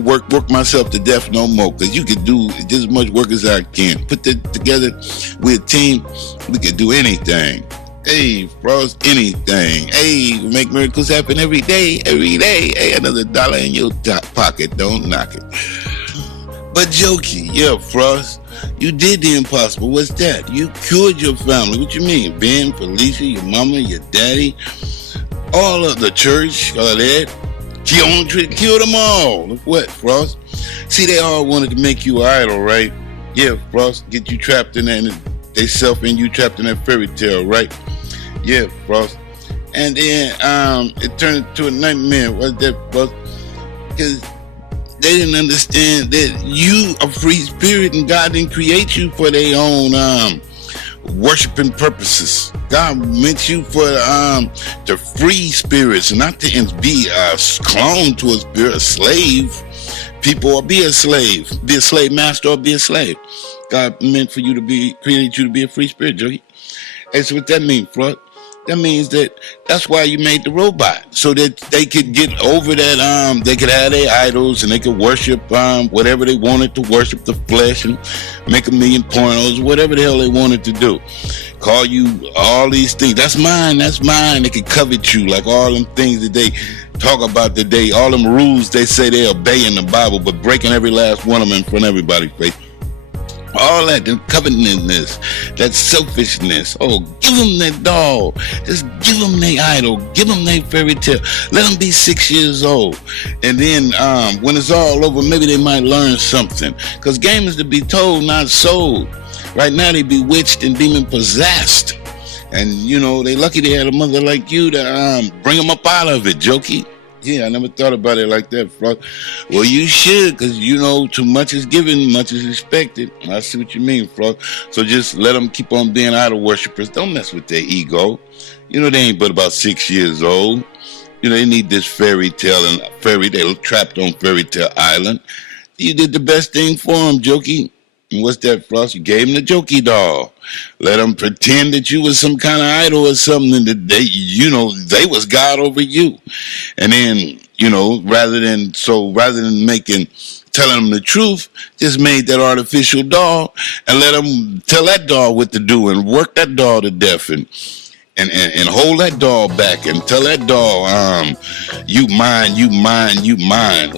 work myself to death no more, because you can do just as much work as I can. Put that together with a team, we can do anything. Hey, Frost, anything. Hey, make miracles happen every day. Hey, another dollar in your top pocket. Don't knock it. But Jokey, yeah, Frost, you did the impossible. What's that? You cured your family. What you mean? Ben, Felicia, your mama, your daddy, all of the church, all that. Killed them all. Look what, Frost? See, they all wanted to make you an idol, right? Yeah, Frost, get you trapped in that, they self in you trapped in that fairy tale, right? Yeah, Frost. And then it turned into a nightmare. What's that, Frost? Because they didn't understand that you a free spirit and God didn't create you for their own worshiping purposes. God meant you for the free spirits, not to be a clone to a spirit, a slave. People, or be a slave master, or be a slave. God meant for you to created you to be a free spirit, Jokey. And so what that means, Frost? That means that's why you made the robot, so that they could get over that, they could have their idols and they could worship whatever they wanted to worship, the flesh, and make a million pornos, whatever the hell they wanted to do. Call you all these things. That's mine. They could covet you, like all them things that they talk about today, all them rules they say they obey in the Bible, but breaking every last one of them in front of everybody's face. All that, the covetousness, that selfishness. Oh, give them that doll. Just give them their idol. Give them their fairy tale. Let them be 6 years old. And then when it's all over, maybe they might learn something. Because game is to be told, not sold. Right now they bewitched and demon possessed. And, you know, they lucky they had a mother like you to bring them up out of it, Jokey. Yeah, I never thought about it like that, Frost. Well, you should, because, you know, too much is given, much is expected. I see what you mean, Frost. So just let them keep on being idol worshipers. Don't mess with their ego. You know, they ain't but about 6 years old. You know, they need this fairy tale, and they're trapped on Fairy Tale Island. You did the best thing for them, Jokey. And what's that, Frost? You gave them the Jokey doll. Let them pretend that you was some kind of idol or something, that they was God over you. And then, you know, rather than telling them the truth, just made that artificial doll and let them tell that doll what to do and work that doll to death and hold that doll back and tell that doll, you mine.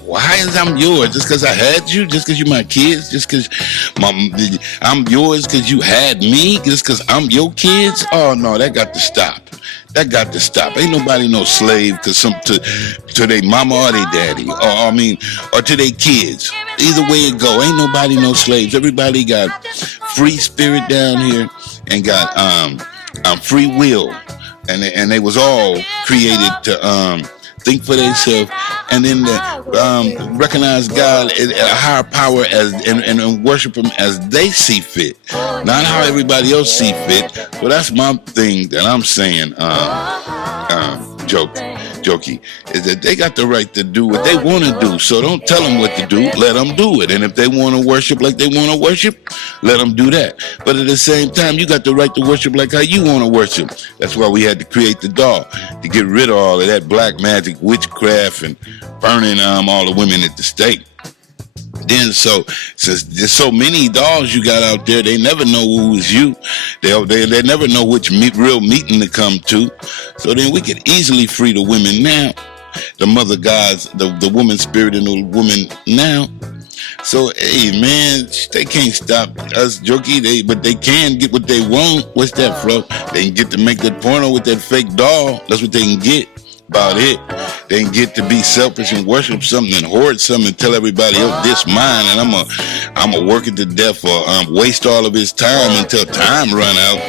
Why is I'm yours? Just because I had you? Just because you my kids? Just because I'm yours because you had me? Just because I'm your kids? Oh, no, that got to stop. Ain't nobody no slave to their mama or their daddy, or to their kids. Either way it go, ain't nobody no slaves. Everybody got free spirit down here and got free will, and they was all created to think for themselves, and then recognize God as a higher power and worship Him as they see fit, not how everybody else see fit. So that's my thing that I'm saying, Jokey, is that they got the right to do what they want to do. So don't tell them what to do. Let them do it. And if they want to worship like they want to worship, let them do that. But at the same time, you got the right to worship like how you want to worship. That's why we had to create the doll, to get rid of all of that black magic, witchcraft, and burning all the women at the stake. Then, so since there's so many dolls you got out there, they never know who is you. They never know which real meeting to come to. So then we could easily free the women now, the mother gods, the woman spirit in the woman now. So hey man, they can't stop us, Jokey. But they can get what they want. What's that, Flo? They can get to make that porno with that fake doll. That's what they can get. About it. They can get to be selfish and worship something and hoard something and tell everybody else this mine, and I'm a work it to death or waste all of his time until time run out.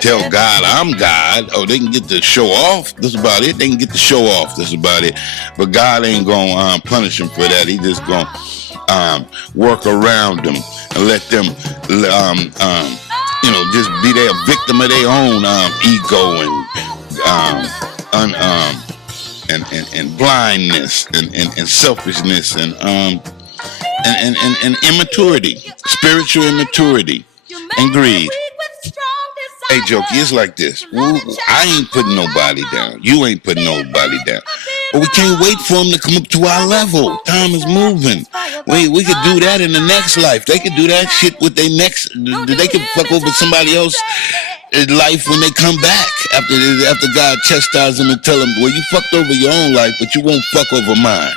Tell God I'm God. Oh, they can get to show off. That's about it. They can get to show off. That's about it. But God ain't gonna punish them for that. He just gonna work around them and let them just be their victim of their own ego and blindness and selfishness and immaturity, spiritual immaturity and greed. Hey, Jokey, it's like this. I ain't putting nobody down. You ain't putting nobody down. But we can't wait for them to come up to our level. Time is moving. We could do that in the next life. They could do that shit with their next. They could fuck over somebody else in life when they come back after God chastises them and tell them, well, you fucked over your own life, but you won't fuck over mine.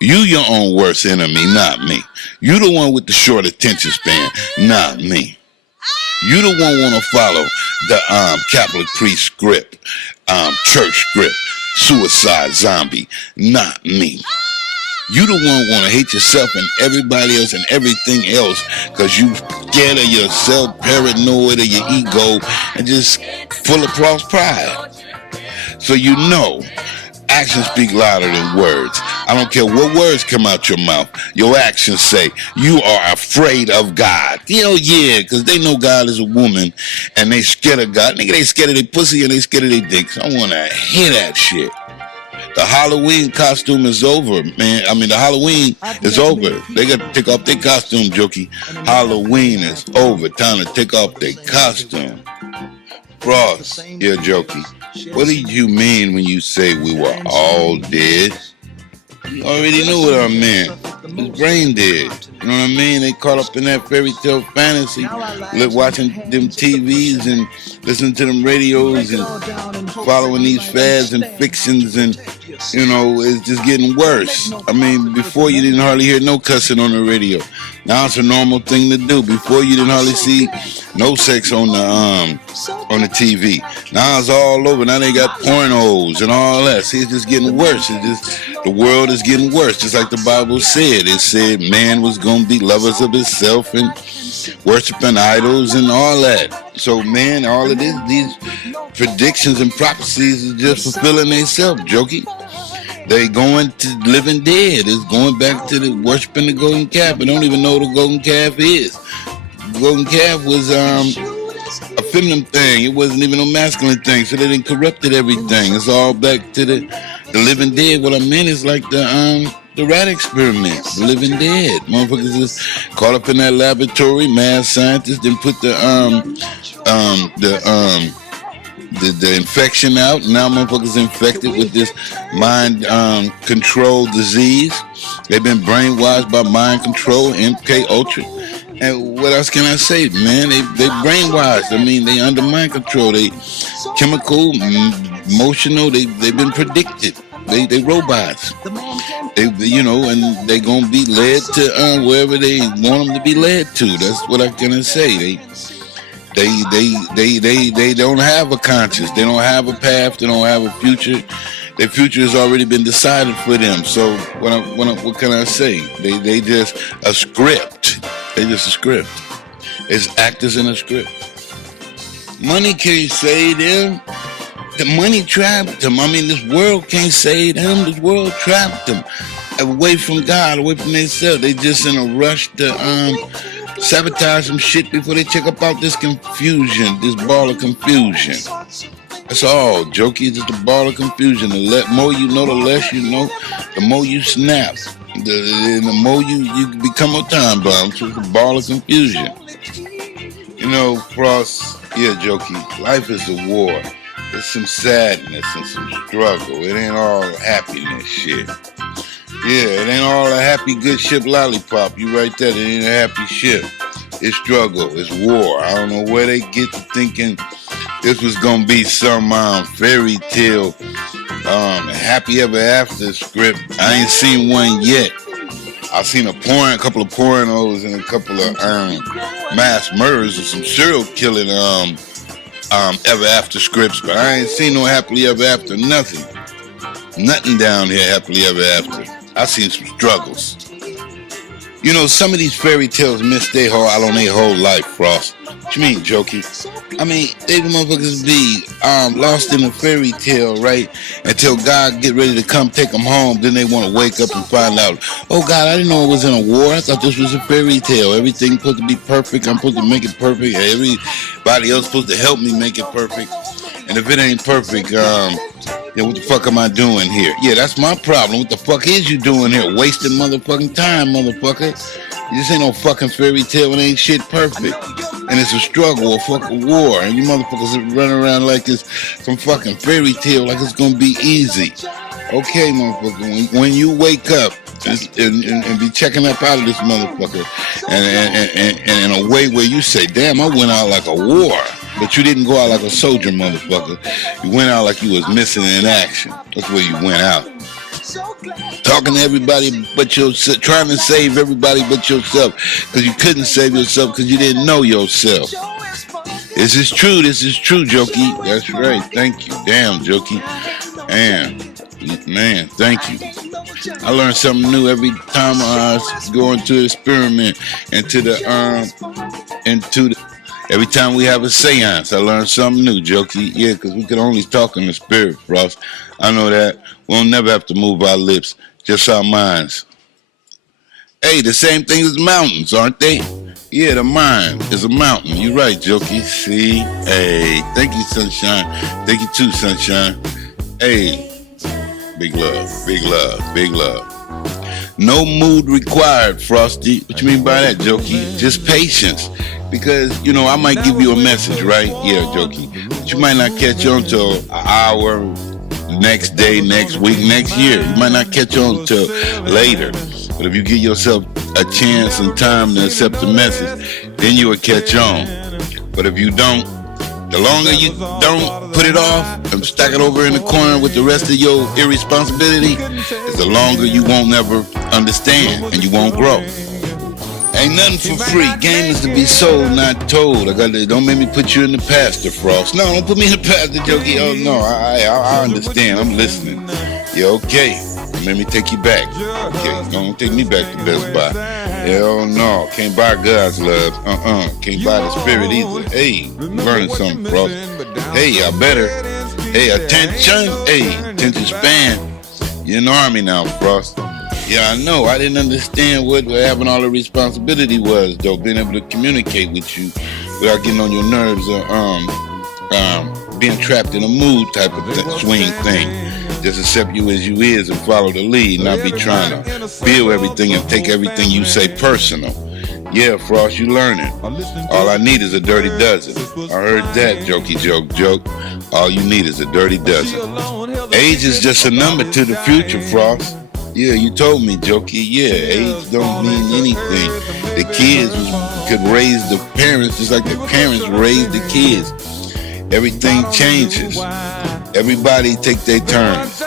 You your own worst enemy, not me. You the one with the short attention span, not me. You the one want to follow the Catholic priest script, church script, suicide zombie, not me. You the one want to hate yourself and everybody else and everything else because you scared of yourself, paranoid of your ego, and just full of false pride. So you know, actions speak louder than words. I don't care what words come out your mouth. Your actions say you are afraid of God. Hell yeah, because they know God is a woman and they scared of God. Nigga, they scared of their pussy and they scared of their dicks. I want to hear that shit. The Halloween costume is over, man. I mean, the Halloween is over. They got to take off their costume, Jokey. Halloween is over. Time to take off their costume. Frost, yeah, Jokey. What did you mean when you say we were all dead? You already knew what I meant. It's brain dead. You know what I mean? They caught up in that fairy tale fantasy, watching them TVs and listening to them radios and following these fads and fictions, and you know, it's just getting worse. I mean, before you didn't hardly hear no cussing on the radio. Now it's a normal thing to do. Before you didn't hardly see no sex on the TV. Now it's all over. Now they got pornos and all that. See, it's just getting worse. The world is getting worse. Just like the Bible said. It said man was going to be lovers of himself and worshiping idols and all that. So, man, all of these predictions and prophecies is just fulfilling themselves, Jokey. They going to living dead. It's going back to the worshiping the golden calf. I don't even know what the golden calf is. The golden calf was a feminine thing. It wasn't even a masculine thing. So they didn't corrupted everything. It's all back to the living dead. What I meant is like the rat experiment, the living dead. Motherfuckers is caught up in that laboratory. Mad scientists then put the infection out. Now motherfuckers infected with this mind control disease. They've been brainwashed by mind control, MK Ultra. And what else can I say, man? They brainwashed. I mean, they under mind control. They chemical, emotional. They've been predicted. They robots. You know, and they gonna be led to wherever they want them to be led to. That's what I'm gonna say. They don't have a conscience. They don't have a path. They don't have a future. Their future has already been decided for them. So what can I say? They just a script. They just a script. It's actors in a script. Money can't save them. The money trapped them. I mean, this world can't save them. This world trapped them away from God, away from themselves. They just in a rush to sabotage some shit before they check up out this confusion, this ball of confusion. That's all, Jokey. It's just a ball of confusion. The more you know, the less you know. The more you snap. The more you become a time bomb. So it's a ball of confusion. You know, Frost, yeah, Jokey, life is a war. There's some sadness and some struggle. It ain't all happiness shit. Yeah, it ain't all a happy, good ship lollipop. You right there. It ain't a happy ship. It's struggle. It's war. I don't know where they get to thinking this was going to be some fairy tale, happy ever after script. I ain't seen one yet. I've seen a couple of pornos and a couple of mass murders and some serial killing ever after scripts, but I ain't seen no happily ever after nothing. Nothing down here happily ever after. I seen some struggles. You know, some of these fairy tales miss their whole out on their whole life, Frost. What you mean, Jokey? I mean, they the motherfuckers be lost in a fairy tale, right? Until God get ready to come take them home, then they want to wake up and find out, oh God, I didn't know it was in a war. I thought this was a fairy tale. Everything's supposed to be perfect. I'm supposed to make it perfect. Everybody else supposed to help me make it perfect. And if it ain't perfect, then what the fuck am I doing here? Yeah, that's my problem. What the fuck is you doing here? Wasting motherfucking time, motherfucker. This ain't no fucking fairy tale. It ain't shit perfect. And it's a struggle, a fucking war. And you motherfuckers are running around like it's some fucking fairy tale, like it's gonna be easy. Okay, motherfucker. When you wake up and be checking up out of this motherfucker, and in a way where you say, "Damn, I went out like a war," but you didn't go out like a soldier, motherfucker. You went out like you was missing in action. That's where you went out. Talking to everybody but yourself, trying to save everybody but yourself, because you couldn't save yourself because you didn't know yourself. This is true, Jokey. That's right. Thank you. Damn, Jokey. Man, thank you. I learn something new every time I go into the experiment, every time we have a seance, I learn something new, Jokey. Yeah, because we can only talk in the spirit, Frost. I know that. We'll never have to move our lips, just our minds. Hey, the same thing as mountains, aren't they? Yeah, the mind is a mountain. You're right, Jokey. See? Hey, thank you, Sunshine. Thank you too, Sunshine. Hey, big love, big love, big love. No mood required, Frosty. What you mean by that, Jokey? Just patience. Because, I might give you a message, right? Yeah, Jokey. But you might not catch on till an hour, next day, next week, next year. You might not catch on till later. But if you give yourself a chance and time to accept the message, then you will catch on. But if you don't, the longer you don't put it off and stack it over in the corner with the rest of your irresponsibility, is the longer you won't never understand and you won't grow. Ain't nothing for free. Game is to be sold, not told. Don't make me put you in the pastor, Frost. No, don't put me in the pastor, Jokey. Oh no, I understand. I'm listening. Yeah, okay. Let me take you back. Okay, don't take me back to Best Buy. Hell no, can't buy God's love. Can't buy the spirit either. Hey, learning something, Frost. Hey, I better. Hey, attention. Hey, attention span. You're in the army now, Frost. Yeah, I know. I didn't understand what having all the responsibility was, though. Being able to communicate with you without getting on your nerves or being trapped in a mood type of swing thing. Just accept you as you is and follow the lead, not be trying to feel everything and take everything you say personal. Yeah, Frost, you learning. All I need is a dirty dozen. I heard that, jokey joke. All you need is a dirty dozen. Age is just a number to the future, Frost. Yeah, you told me, Jokey. Yeah, age don't mean anything. The kids could raise the parents just like the parents raised the kids. Everything changes. Everybody take their turns.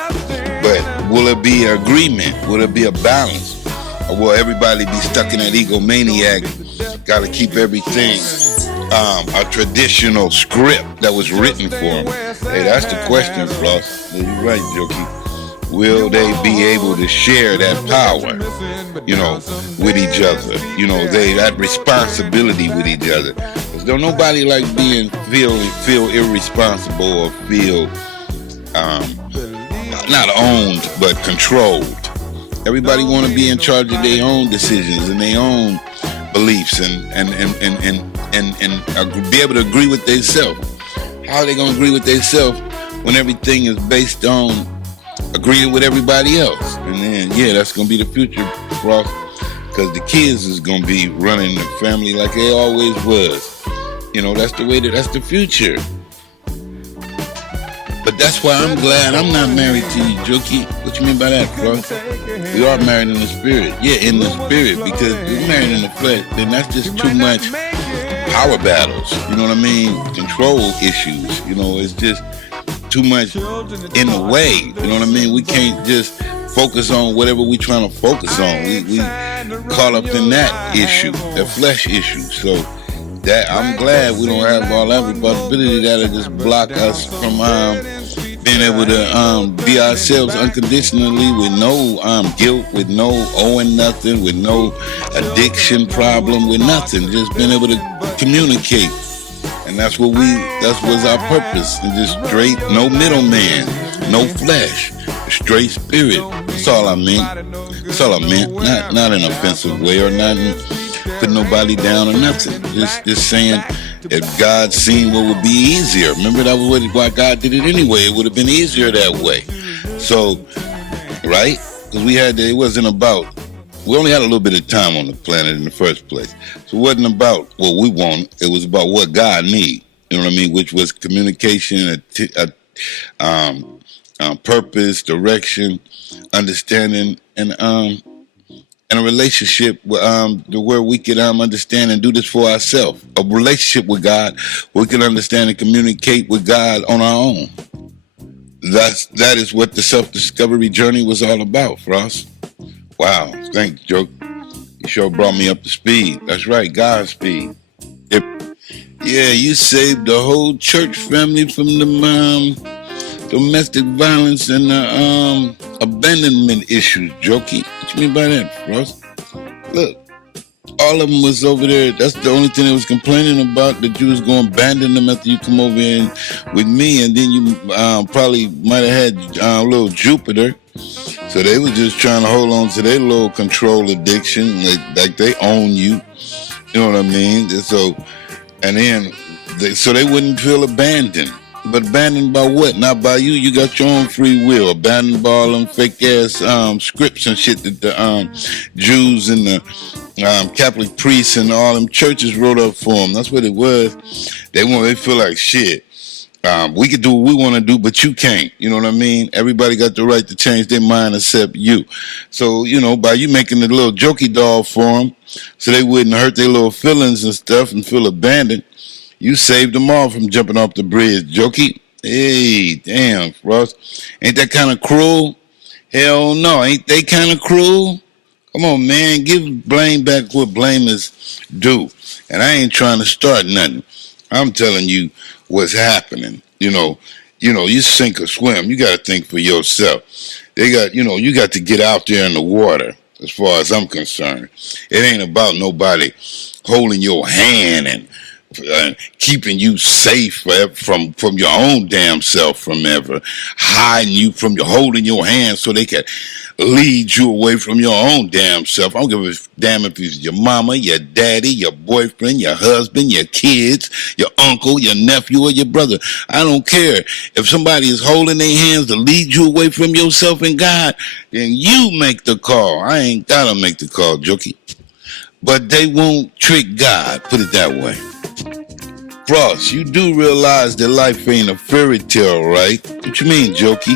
But will it be an agreement? Will it be a balance? Or will everybody be stuck in that egomaniac? Got to keep everything a traditional script that was written for them. Hey, that's the question, Floss. You're right, Jokey. Will they be able to share that power, with each other? That responsibility with each other. Because don't nobody like feel irresponsible or feel not owned but controlled. Everybody want to be in charge of their own decisions and their own beliefs and be able to agree with themselves. How are they gonna agree with themselves when everything is based on agreeing with everybody else? And then, that's gonna be the future, Frost, because the kids is gonna be running the family like they always was. That's the future. But that's why I'm glad I'm not married to you, Jokey. What you mean by that, Frost? We are married in the spirit. Yeah, in the spirit, because we're married in the flesh, then that's just too much power battles. You know what I mean? Control issues. It's just too much in the way. You know what I mean? We can't just focus on whatever we're trying to focus on. We caught up in that issue, that flesh issue. So that I'm glad we don't have all that responsibility that'll just block us from being able to be ourselves unconditionally with no guilt, with no owing nothing, with no addiction problem, with nothing. Just being able to communicate. And that's what's our purpose. And just straight, no middleman, no flesh, straight spirit. That's all I meant. That's all I meant. Not in an offensive way or not putting nobody down or nothing. Just saying if God seen what would be easier. Remember that was why God did it anyway. It would have been easier that way. So, right? Because we only had a little bit of time on the planet in the first place. So it wasn't about what we wanted. It was about what God needed. You know what I mean? Which was communication, purpose, direction, understanding, and a relationship where we can understand and do this for ourselves. A relationship with God where we can understand and communicate with God on our own. That is what the self-discovery journey was all about, Frost. Wow, thanks, Joke. You sure brought me up to speed. That's right, Godspeed. Yeah, you saved the whole church family from the domestic violence and the abandonment issues, Jokey. What you mean by that, Frost? Look, all of them was over there. That's the only thing they was complaining about, that you was going to abandon them after you come over in with me, and then you probably might have had a little Jupiter. So they was just trying to hold on to their little control addiction, like they own you. You know what I mean? So, and then, so they wouldn't feel abandoned. But abandoned by what? Not by you. You got your own free will. Abandoned by all them fake ass scripts and shit that the Jews and the Catholic priests and all them churches wrote up for them. That's what it was. They feel like shit. We could do what we want to do, but you can't. You know what I mean? Everybody got the right to change their mind except you. So, you know, by you making the little jokey doll for them so they wouldn't hurt their little feelings and stuff and feel abandoned, you saved them all from jumping off the bridge, Jokey. Hey, damn, Frost. Ain't that kind of cruel? Hell no. Ain't they kind of cruel? Come on, man. Give blame back what blame is due. And I ain't trying to start nothing. I'm telling you what's happening. You know, you sink or swim. You got to think for yourself. You got to get out there in the water, as far as I'm concerned. It ain't about nobody holding your hand and keeping you safe from your own damn self, from ever hiding you from holding your hand so they can lead you away from your own damn self. I don't give a damn if it's your mama, your daddy, your boyfriend, your husband, your kids, your uncle, your nephew, or your brother. I don't care. If somebody is holding their hands to lead you away from yourself and God, then you make the call. I ain't gotta make the call, Jokey. But they won't trick God, put it that way. Frost, you do realize that life ain't a fairy tale, right? What you mean, Jokey?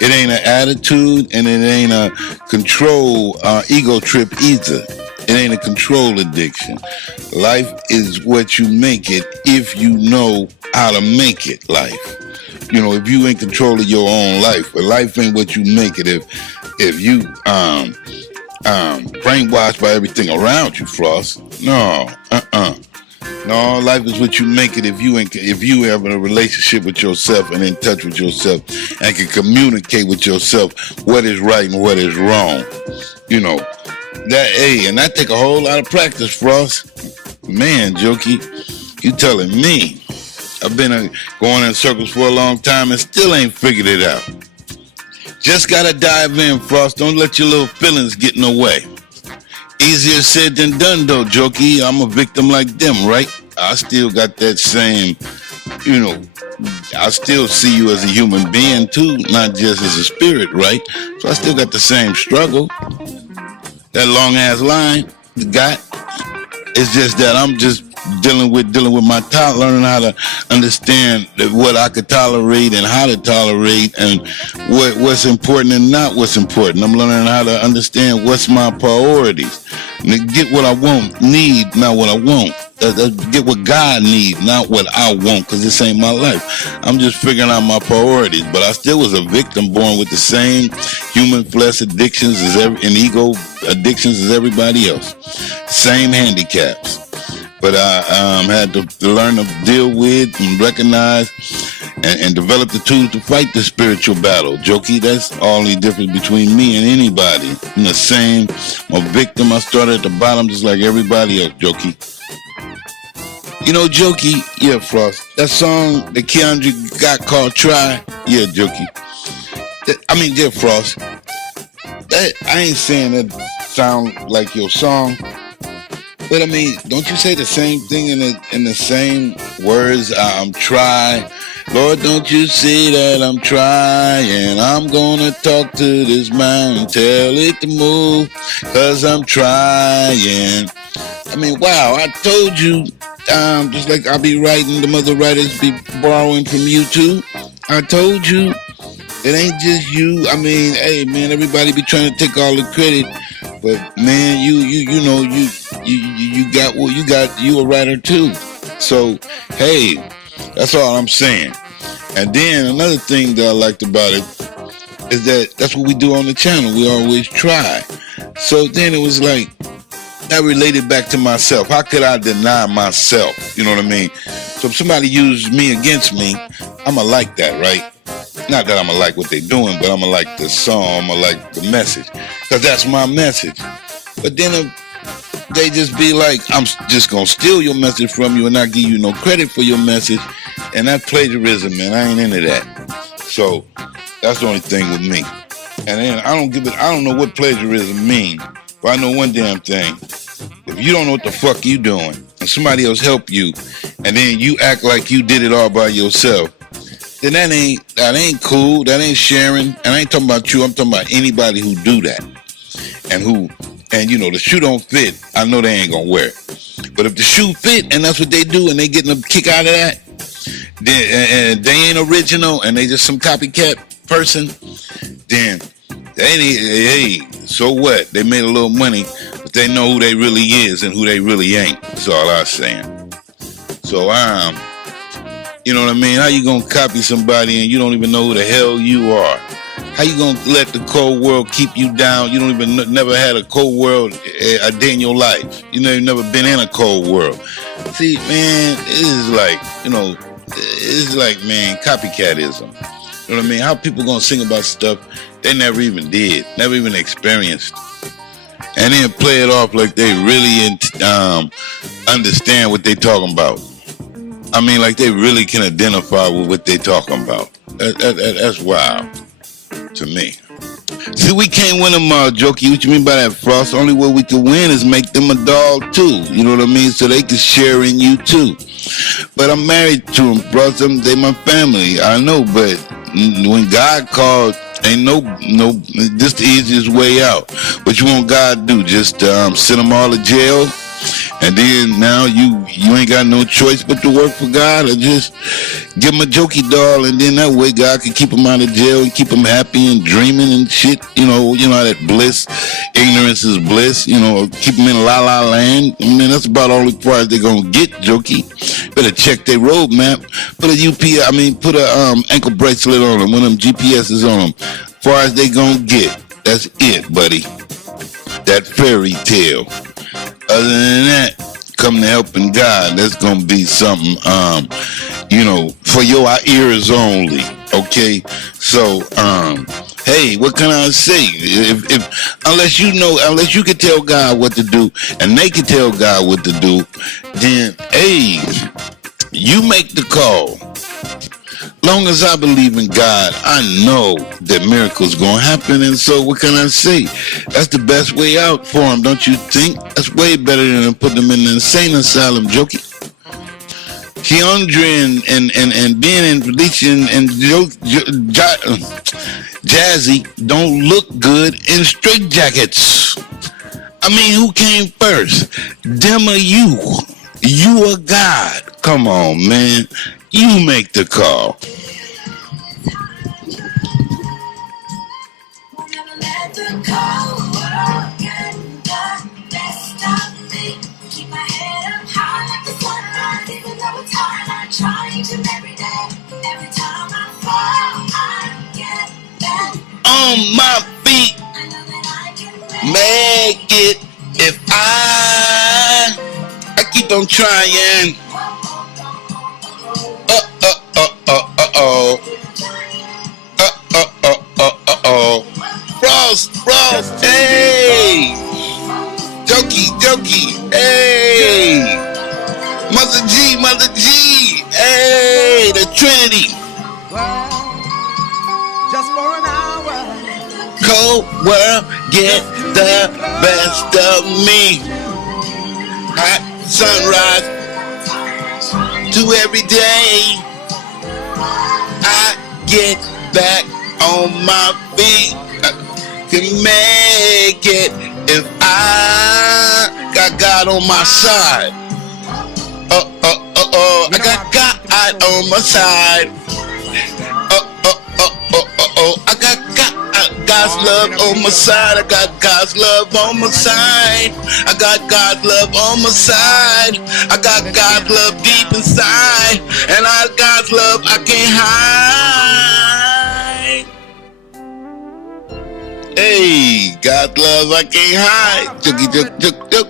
It ain't an attitude, and it ain't a control ego trip either. It ain't a control addiction. Life is what you make it if you know how to make it life. You know, if you in control of your own life. But life ain't what you make it if you brainwashed by everything around you, Frost. No, No, life is what you make it if you have a relationship with yourself and in touch with yourself and can communicate with yourself what is right and what is wrong. You know, and that take a whole lot of practice, Frost. Man, Jokey, you telling me. I've been going in circles for a long time and still ain't figured it out. Just gotta dive in, Frost. Don't let your little feelings get in the way. Easier said than done, though, Jokey. I'm a victim like them, right? I still got that same, I still see you as a human being, too, not just as a spirit, right? So I still got the same struggle. That long-ass line you got. It's just that I'm just dealing with my learning how to understand what I could tolerate and how to tolerate and what's important and not what's important. I'm learning how to understand what's my priorities. And get what I want, need, not what I want. Get what God needs, not what I want, because this ain't my life. I'm just figuring out my priorities. But I still was a victim born with the same human flesh addictions and ego addictions as everybody else. Same handicaps. But I had to learn to deal with and recognize and develop the tools to fight the spiritual battle. Jokey, that's all the difference between me and anybody. I'm the same. I'm a victim. I started at the bottom just like everybody else, Jokey. You know, Jokey, yeah, Frost. That song that Keandre got called Try, yeah, Jokey. Yeah, Frost. I ain't saying that sound like your song. But I mean, don't you say the same thing in the same words? I'm trying. Lord, don't you see that I'm trying? I'm gonna talk to this mountain, tell it to move, 'cause I'm trying. I mean, wow, I told you, just like I'll be writing, the other writers be borrowing from you too. I told you. It ain't just you. I mean, hey man, everybody be trying to take all the credit, but man, you know you got what you got. You a writer too. So hey, that's all I'm saying. And then another thing that I liked about it is that that's what we do on the channel. We always try. So then it was like, I related back to myself. How could I deny myself? You know what I mean? So if somebody uses me against me, I'ma like that, right? Not that I'ma like what they're doing, but I'ma like the song, I'ma like the message. Because that's my message. But then if they just be like, I'm just gonna steal your message from you and not give you no credit for your message, and that's plagiarism, man. I ain't into that. So that's the only thing with me. And then I don't know what plagiarism means, but I know one damn thing. If you don't know what the fuck you doing, and somebody else help you, and then you act like you did it all by yourself, then that ain't cool. That ain't sharing. And I ain't talking about you. I'm talking about anybody who do that, and you know the shoe don't fit. I know they ain't gonna wear it. But if the shoe fit and that's what they do, and they getting a kick out of that, then they ain't original and they just some copycat person, then they ain't. Hey, so what? They made a little money, but they know who they really is and who they really ain't. That's all I'm saying. So you know what I mean? How you gonna copy somebody and you don't even know who the hell you are? How you gonna let the cold world keep you down? You don't even never had a cold world a day in your life. You know, you've never been in a cold world. See, man, it is like, you know, it's like, man, copycatism. You know what I mean? How people gonna sing about stuff they never even did, never even experienced, and then play it off like they really understand what they talking about. I mean, like they really can identify with what they talking about. That's wild to me. See, we can't win them all, Jokey. What you mean by that, Frost? The only way we can win is make them a dog too. You know what I mean? So they can share in you too. But I'm married to them, Frost. They my family. I know, but when God called, ain't no, this the easiest way out. What you want God to do? Just send them all to jail? And then now you ain't got no choice but to work for God, or just give them a jokey doll, and then that way God can keep them out of jail and keep them happy and dreaming and shit. You know that bliss, ignorance is bliss. You know, keep them in la la land. I mean, that's about all as far as they're gonna get, jokey. Better check their roadmap. Put a ankle bracelet on them. One of them GPSs on them. As far as they gonna get, that's it, buddy. That fairy tale. Other than that, come to helping God, that's gonna be something, for your ears only. Okay, so hey, what can I say? If unless you can tell God what to do, and they can tell God what to do, then hey, you make the call. Long as I believe in God, I know that miracles gonna happen, and so what can I say? That's the best way out for them, don't you think? That's way better than put them in the insane asylum, Jokey. Keandre and Ben and Felicia and Jazzy don't look good in straitjackets. I mean, who came first? Them or you? You or God? Come on, man. You make the call. On my feet, make it. If I keep on trying. Frost, hey, Jokey, hey, Mother G, hey, the Trinity. Just for an hour. Cold world, get the best of me. Hot sunrise to every day. I get back on my feet. Can make it if I got God on my side. I got God on my side. I got God's love on my side. I got God's love on my side. I got God's love on my side. I got God's love deep inside. And I God's love I can't hide. Hey, God's love I can't hide. Jookie, jook, jook, jook.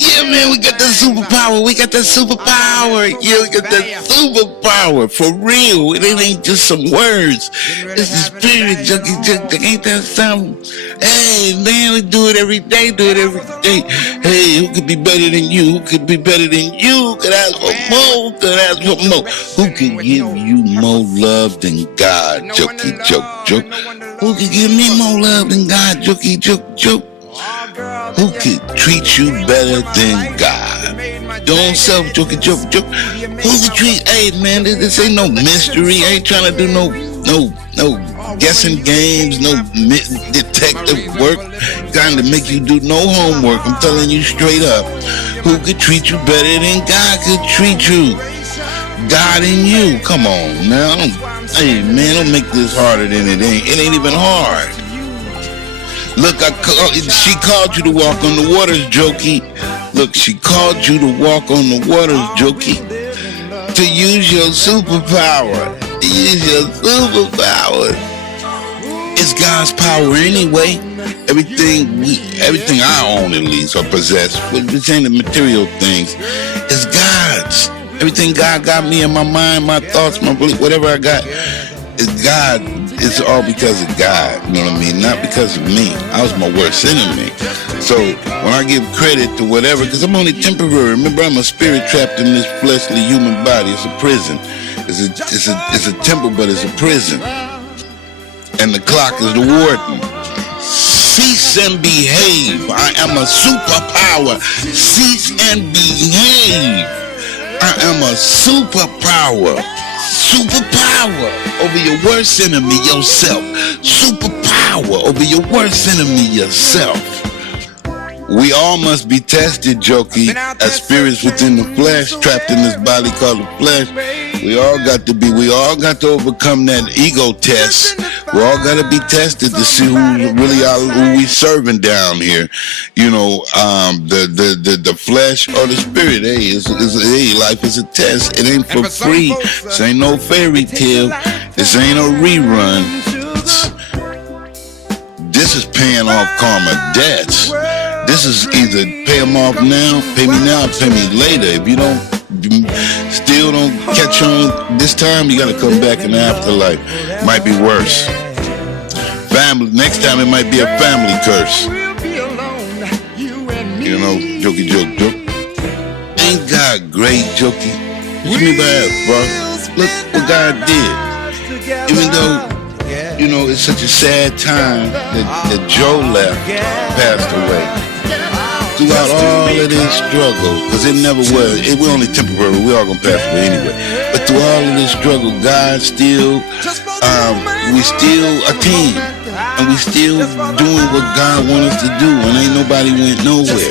Yeah, man, we got that superpower. We got that superpower. Yeah, we got that superpower. For real. It ain't just some words. It's the spirit, Jookie, jook. Ain't that something? Hey, man, we do it every day. Do it every day. Hey, who could be better than you? Who could be better than you? Could ask for more? Could ask for more? Who can give you more love than God? Jookie, jook, jook. Who can give me more love than God? Jookie, jook, jook. Who can treat you better than God? Your own self, Jookie, joke, joke. Who can treat? Hey, man, this ain't no mystery. I ain't trying to do no guessing games, no detective work, trying to make you do no homework. I'm telling you straight up. Who could treat you better than God could treat you? God in you. Come on now. Hey, man, don't make this harder than it ain't. It ain't even hard. Look, she called you to walk on the waters, Jokey. Look, she called you to walk on the waters, Jokey. To use your superpower. Use your superpower. It's God's power anyway. Everything I own at least or possess, which ain't the material things, is God's. Everything God got me in my mind, my thoughts, my belief, whatever I got, is God. It's all because of God, you know what I mean? Not because of me. I was my worst enemy. So when I give credit to whatever, because I'm only temporary. Remember, I'm a spirit trapped in this fleshly human body. It's a prison. It's a temple, but it's a prison. And the clock is the warden. Cease and behave. I am a superpower. Cease and behave. I am a superpower. Superpower over your worst enemy, yourself. Superpower over your worst enemy, yourself. We all must be tested, Jokey, as spirits within the flesh, trapped in this body called the flesh. We all got to overcome that ego test. We all got to be tested to see who we serving down here. You know, the flesh or the spirit. Hey, life is a test. It ain't for free. This ain't no fairy tale. This ain't a rerun. This is paying off karma debts. This is either pay them off now, pay me now, pay me later. If you still don't catch on this time, you gotta come back in the afterlife. Might be worse. Family, next time it might be a family curse. You know, Jokey, joke, joke. Ain't God great, Jokey? What you mean by that, bro? Look what God did. Even though, you know, it's such a sad time that Joe left, passed away. Throughout all of this struggle, because it never was, we're only temporary, we all gonna pass away anyway. But through all of this struggle, God still, we still a team. And we still doing what God wants us to do, and ain't nobody went nowhere.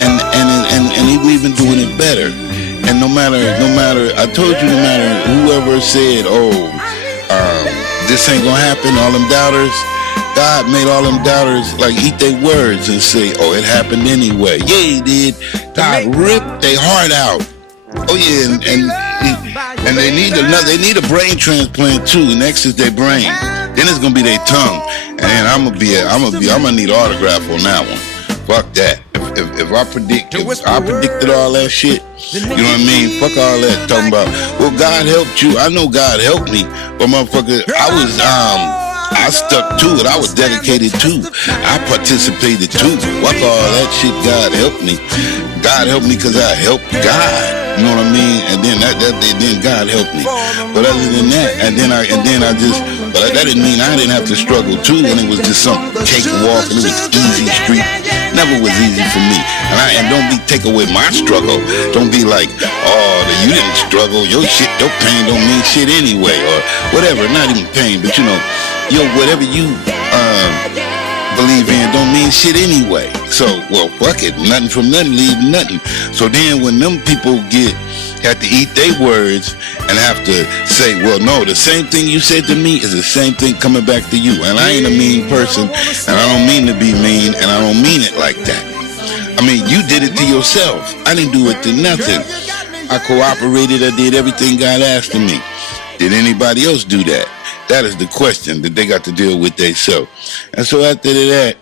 And we even doing it better. And no matter, I told you, no matter whoever said, this ain't gonna happen, all them doubters, God made all them doubters like eat their words and say, it happened anyway. Yeah, he did. God ripped their heart out. Oh yeah, and they need a brain transplant too. Next is their brain. Then it's gonna be their tongue. And then I'm gonna need autograph on that one. Fuck that. If I predicted all that shit, you know what I mean? Fuck all that talking about, well, God helped you. I know God helped me, but motherfucker, I stuck to it. I was dedicated to. I participated too. Fuck all that shit. God helped me. God helped me because I helped God. You know what I mean? And then then God helped me. But other than that, but that didn't mean I didn't have to struggle too. And it was just some cakewalk and it was easy street. Never was easy for me. And don't take away my struggle. Don't be like, you didn't struggle. Your pain don't mean shit anyway, or whatever. Not even pain, but whatever you believe in don't mean shit anyway. So, well, fuck it. Nothing from nothing, leave nothing. So then when them people have to eat their words and have to say, well, no, the same thing you said to me is the same thing coming back to you. And I ain't a mean person, and I don't mean to be mean, and I don't mean it like that. I mean, you did it to yourself. I didn't do it to nothing. I cooperated. I did everything God asked of me. Did anybody else do that? That is the question that they got to deal with themselves. And so after that,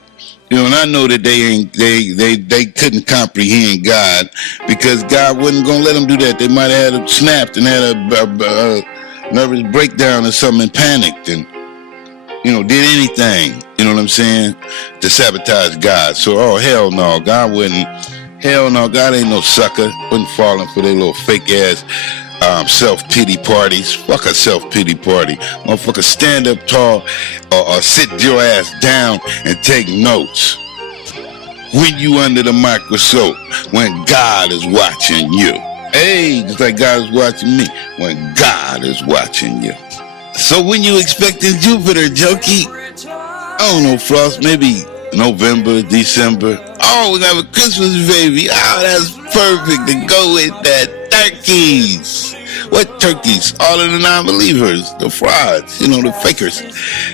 you know, and I know that they couldn't comprehend God because God wasn't gonna let them do that. They might have had snapped and had a nervous breakdown or something and panicked and, you know, did anything, you know what I'm saying, to sabotage God. So, oh, hell no, God ain't no sucker. Wasn't falling for their little fake ass self-pity parties. Fuck a self-pity party. Motherfucker, stand up tall or sit your ass down and take notes. When you under the microscope, when God is watching you. Hey, just like God is watching me. When God is watching you. So when you expecting Jupiter, Jokey? I don't know, Frost, maybe November, December. Oh, we have a Christmas baby. Oh, that's perfect to go with that. Turkeys. What turkeys? All of the non-believers, the frauds, you know, the fakers.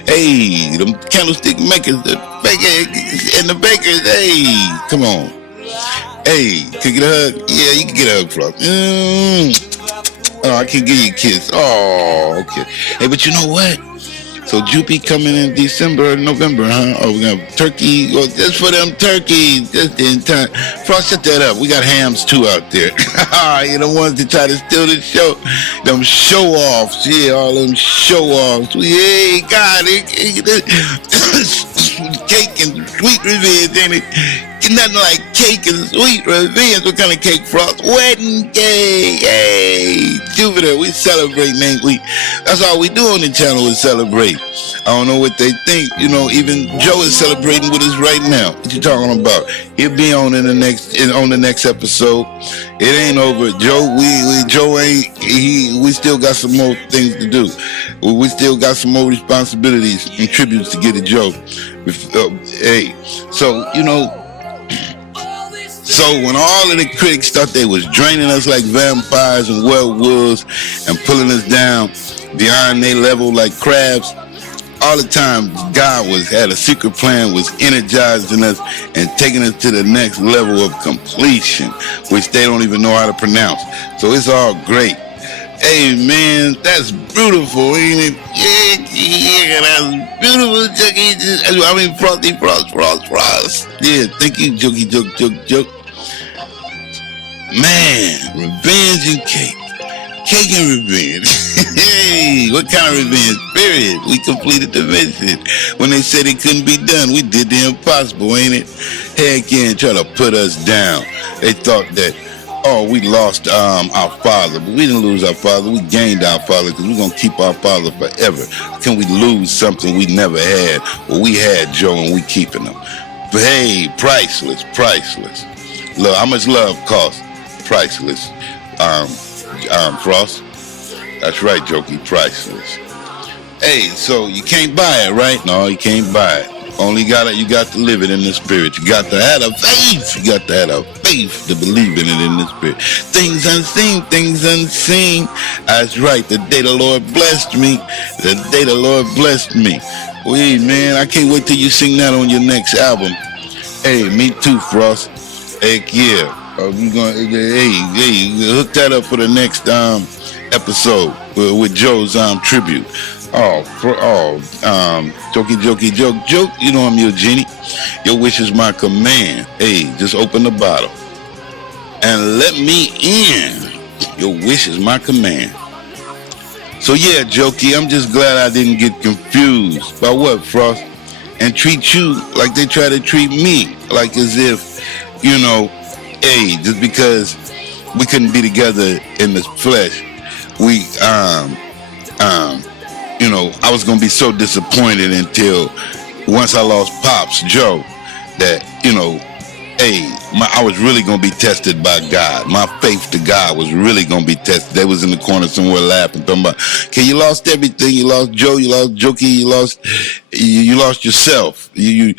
Hey, them candlestick makers, the fakers and the bakers. Hey, come on. Hey, can you get a hug? Yeah, you can get a hug, Frost. Oh, I can't give you a kiss. Oh, okay. Hey, but you know what? So Jupiter coming in December, November, huh? Oh, we got turkey. Well, just for them turkeys, just in time. Frost, shut that up. We got hams too out there. You the ones that try to steal the show. Them show-offs. Yeah, all them show-offs. Hey, God, cake and sweet revenge, ain't it? Nothing like cake and sweet revenge. What kind of cake, Frost? Wedding cake. Hey, Jupiter, we celebrate, ain't we? That's all we do on the channel is celebrate. I don't know what they think. You know, even Joe is celebrating with us right now. What you talking about? He'll be on on the next episode. It ain't over. Joe, Joe ain't. We still got some more things to do. We still got some more responsibilities and tributes to get to Joe. Hey, so you know. So when all of the critics thought they was draining us like vampires and werewolves and pulling us down beyond their level like crabs, all the time God had a secret plan, was energizing us and taking us to the next level of completion, which they don't even know how to pronounce. So it's all great. Hey man, that's beautiful, ain't it? Yeah, that's beautiful, Jokey. I mean, Frosty, Frost. Yeah, thank you, Jokey, joke. Man, revenge and cake. Cake and revenge. Hey, what kind of revenge? Period. We completed the mission. When they said it couldn't be done, we did the impossible, ain't it? Heck yeah, and try to put us down. They thought that, oh, we lost our father, but we didn't lose our father. We gained our father because we're going to keep our father forever. Can we lose something we never had? Well, we had Joe and we keeping him. But hey, priceless. Look, how much love costs? Priceless. Frost. That's right, Jokey, priceless. Hey, so you can't buy it, right? No, you can't buy it. Only you got to live it in the spirit. You got to have a faith. You got to have a faith to believe in it in the spirit. Things unseen. That's right. The day the Lord blessed me. Wait, man, I can't wait till you sing that on your next album. Hey, me too, Frost. Heck yeah. We gonna hook that up for the next episode with Joe's tribute. Jokey, joke. You know I'm your genie. Your wish is my command. Hey, just open the bottle and let me in. Your wish is my command. So yeah, Jokey, I'm just glad I didn't get confused by what, Frost, and treat you like they try to treat me, like as if, you know, hey, just because we couldn't be together in the flesh, you know, I was gonna be so disappointed until once I lost Pops Joe, that, you know, Hey, I was really gonna be tested by God. My faith to God was really gonna be tested. They was in the corner somewhere laughing, talking about, okay, you lost everything. You lost Joe. You lost Jokey. You lost yourself. You're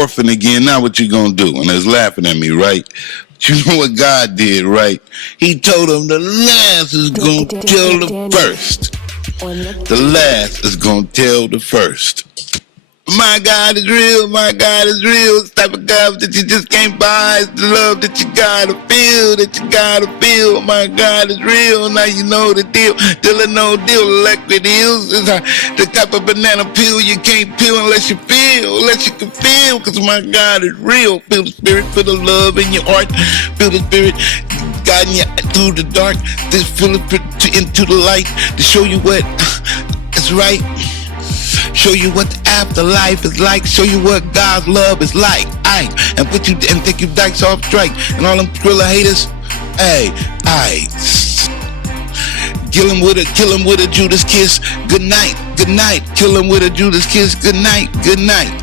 orphan again. Now what you gonna do? And they was laughing at me, right? But you know what God did, right? He told them the last is gonna tell the first. The last is gonna tell the first. My God is real, my God is real. It's the type of God that you just can't buy. It's the love that you gotta feel, My God is real, now you know the deal. Till or no deal, liquid is. It's the type of banana peel you can't peel unless you can feel. Cause my God is real. Feel the spirit, feel the love in your heart. Feel the spirit guiding you through the dark. Just feel it into the light to show you what is right. Show you what the afterlife is like. Show you what God's love is like. And put you and take you dykes off strike. And all them Thriller haters. Kill him with a Judas kiss. Good night. Kill him with a Judas kiss. Good night.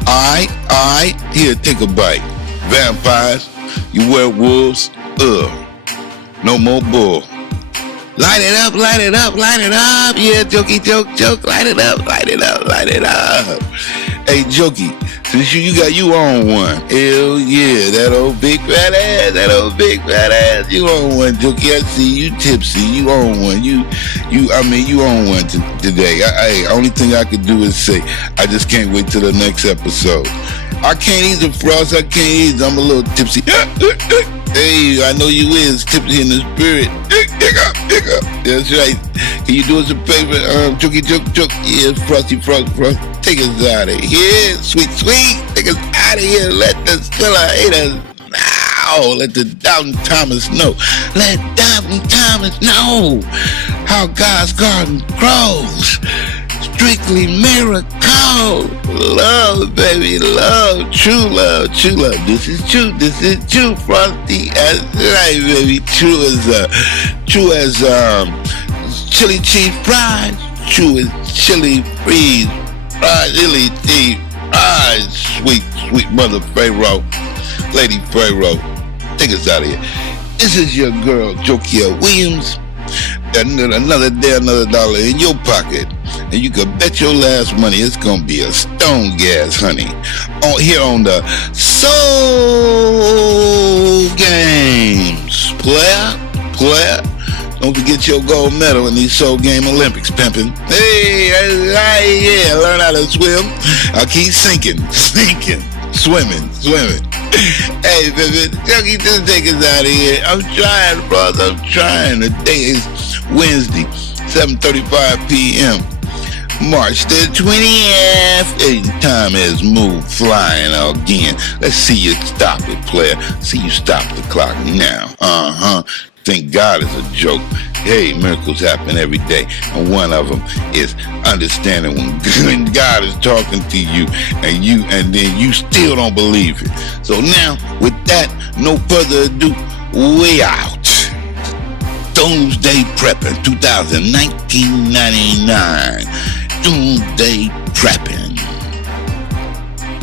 Alright. Here, take a bite. Vampires, you werewolves. No more bull. Light it up. Yeah, Jokey, joke. Light it up. Hey, Jokey, since you got you on one. Hell yeah, that old big fat ass. You on one, Jokey. I see you tipsy. You on one. You on one today. Only thing I could do is say, I just can't wait till the next episode. I can't eat the frost. I'm a little tipsy. Hey, I know you is tipsy in the spirit. Hiccup. That's right. Can you do us a favor? Jokey, joke. Yeah, frosty. Take us out of here. Sweet. Take us out of here. Let the Thriller haters now. Let the Doubting Thomas know. Let Doubting Thomas know how God's garden grows. Strictly miracle. Love, baby, love, true love. This is true, Frosty. That's right, baby. True as chili cheese fries. True as chili cheese fries. Sweet mother Pharaoh, Lady Pharaoh. Take us out of here. This is your girl, Jokia Williams. Another day, another dollar in your pocket. And you can bet your last money it's gonna be a stone gas, honey. Here on the Soul Games. Player. Don't forget your gold medal in these Soul Game Olympics, pimpin'. Hey, yeah, learn how to swim. I'll keep sinking. Swimming. Hey, baby, Jokey, just take us out of here. I'm trying, brother. Today is Wednesday, 7:35 p.m. March the 20th. And time has moved flying again. Let's see you stop it, player. See you stop the clock now. Think God is a joke. Hey, miracles happen every day. And one of them is understanding when God is talking to you and then you still don't believe it. So now, with that, no further ado, we out. Doomsday Prepping 2019-99. Doomsday Prepping.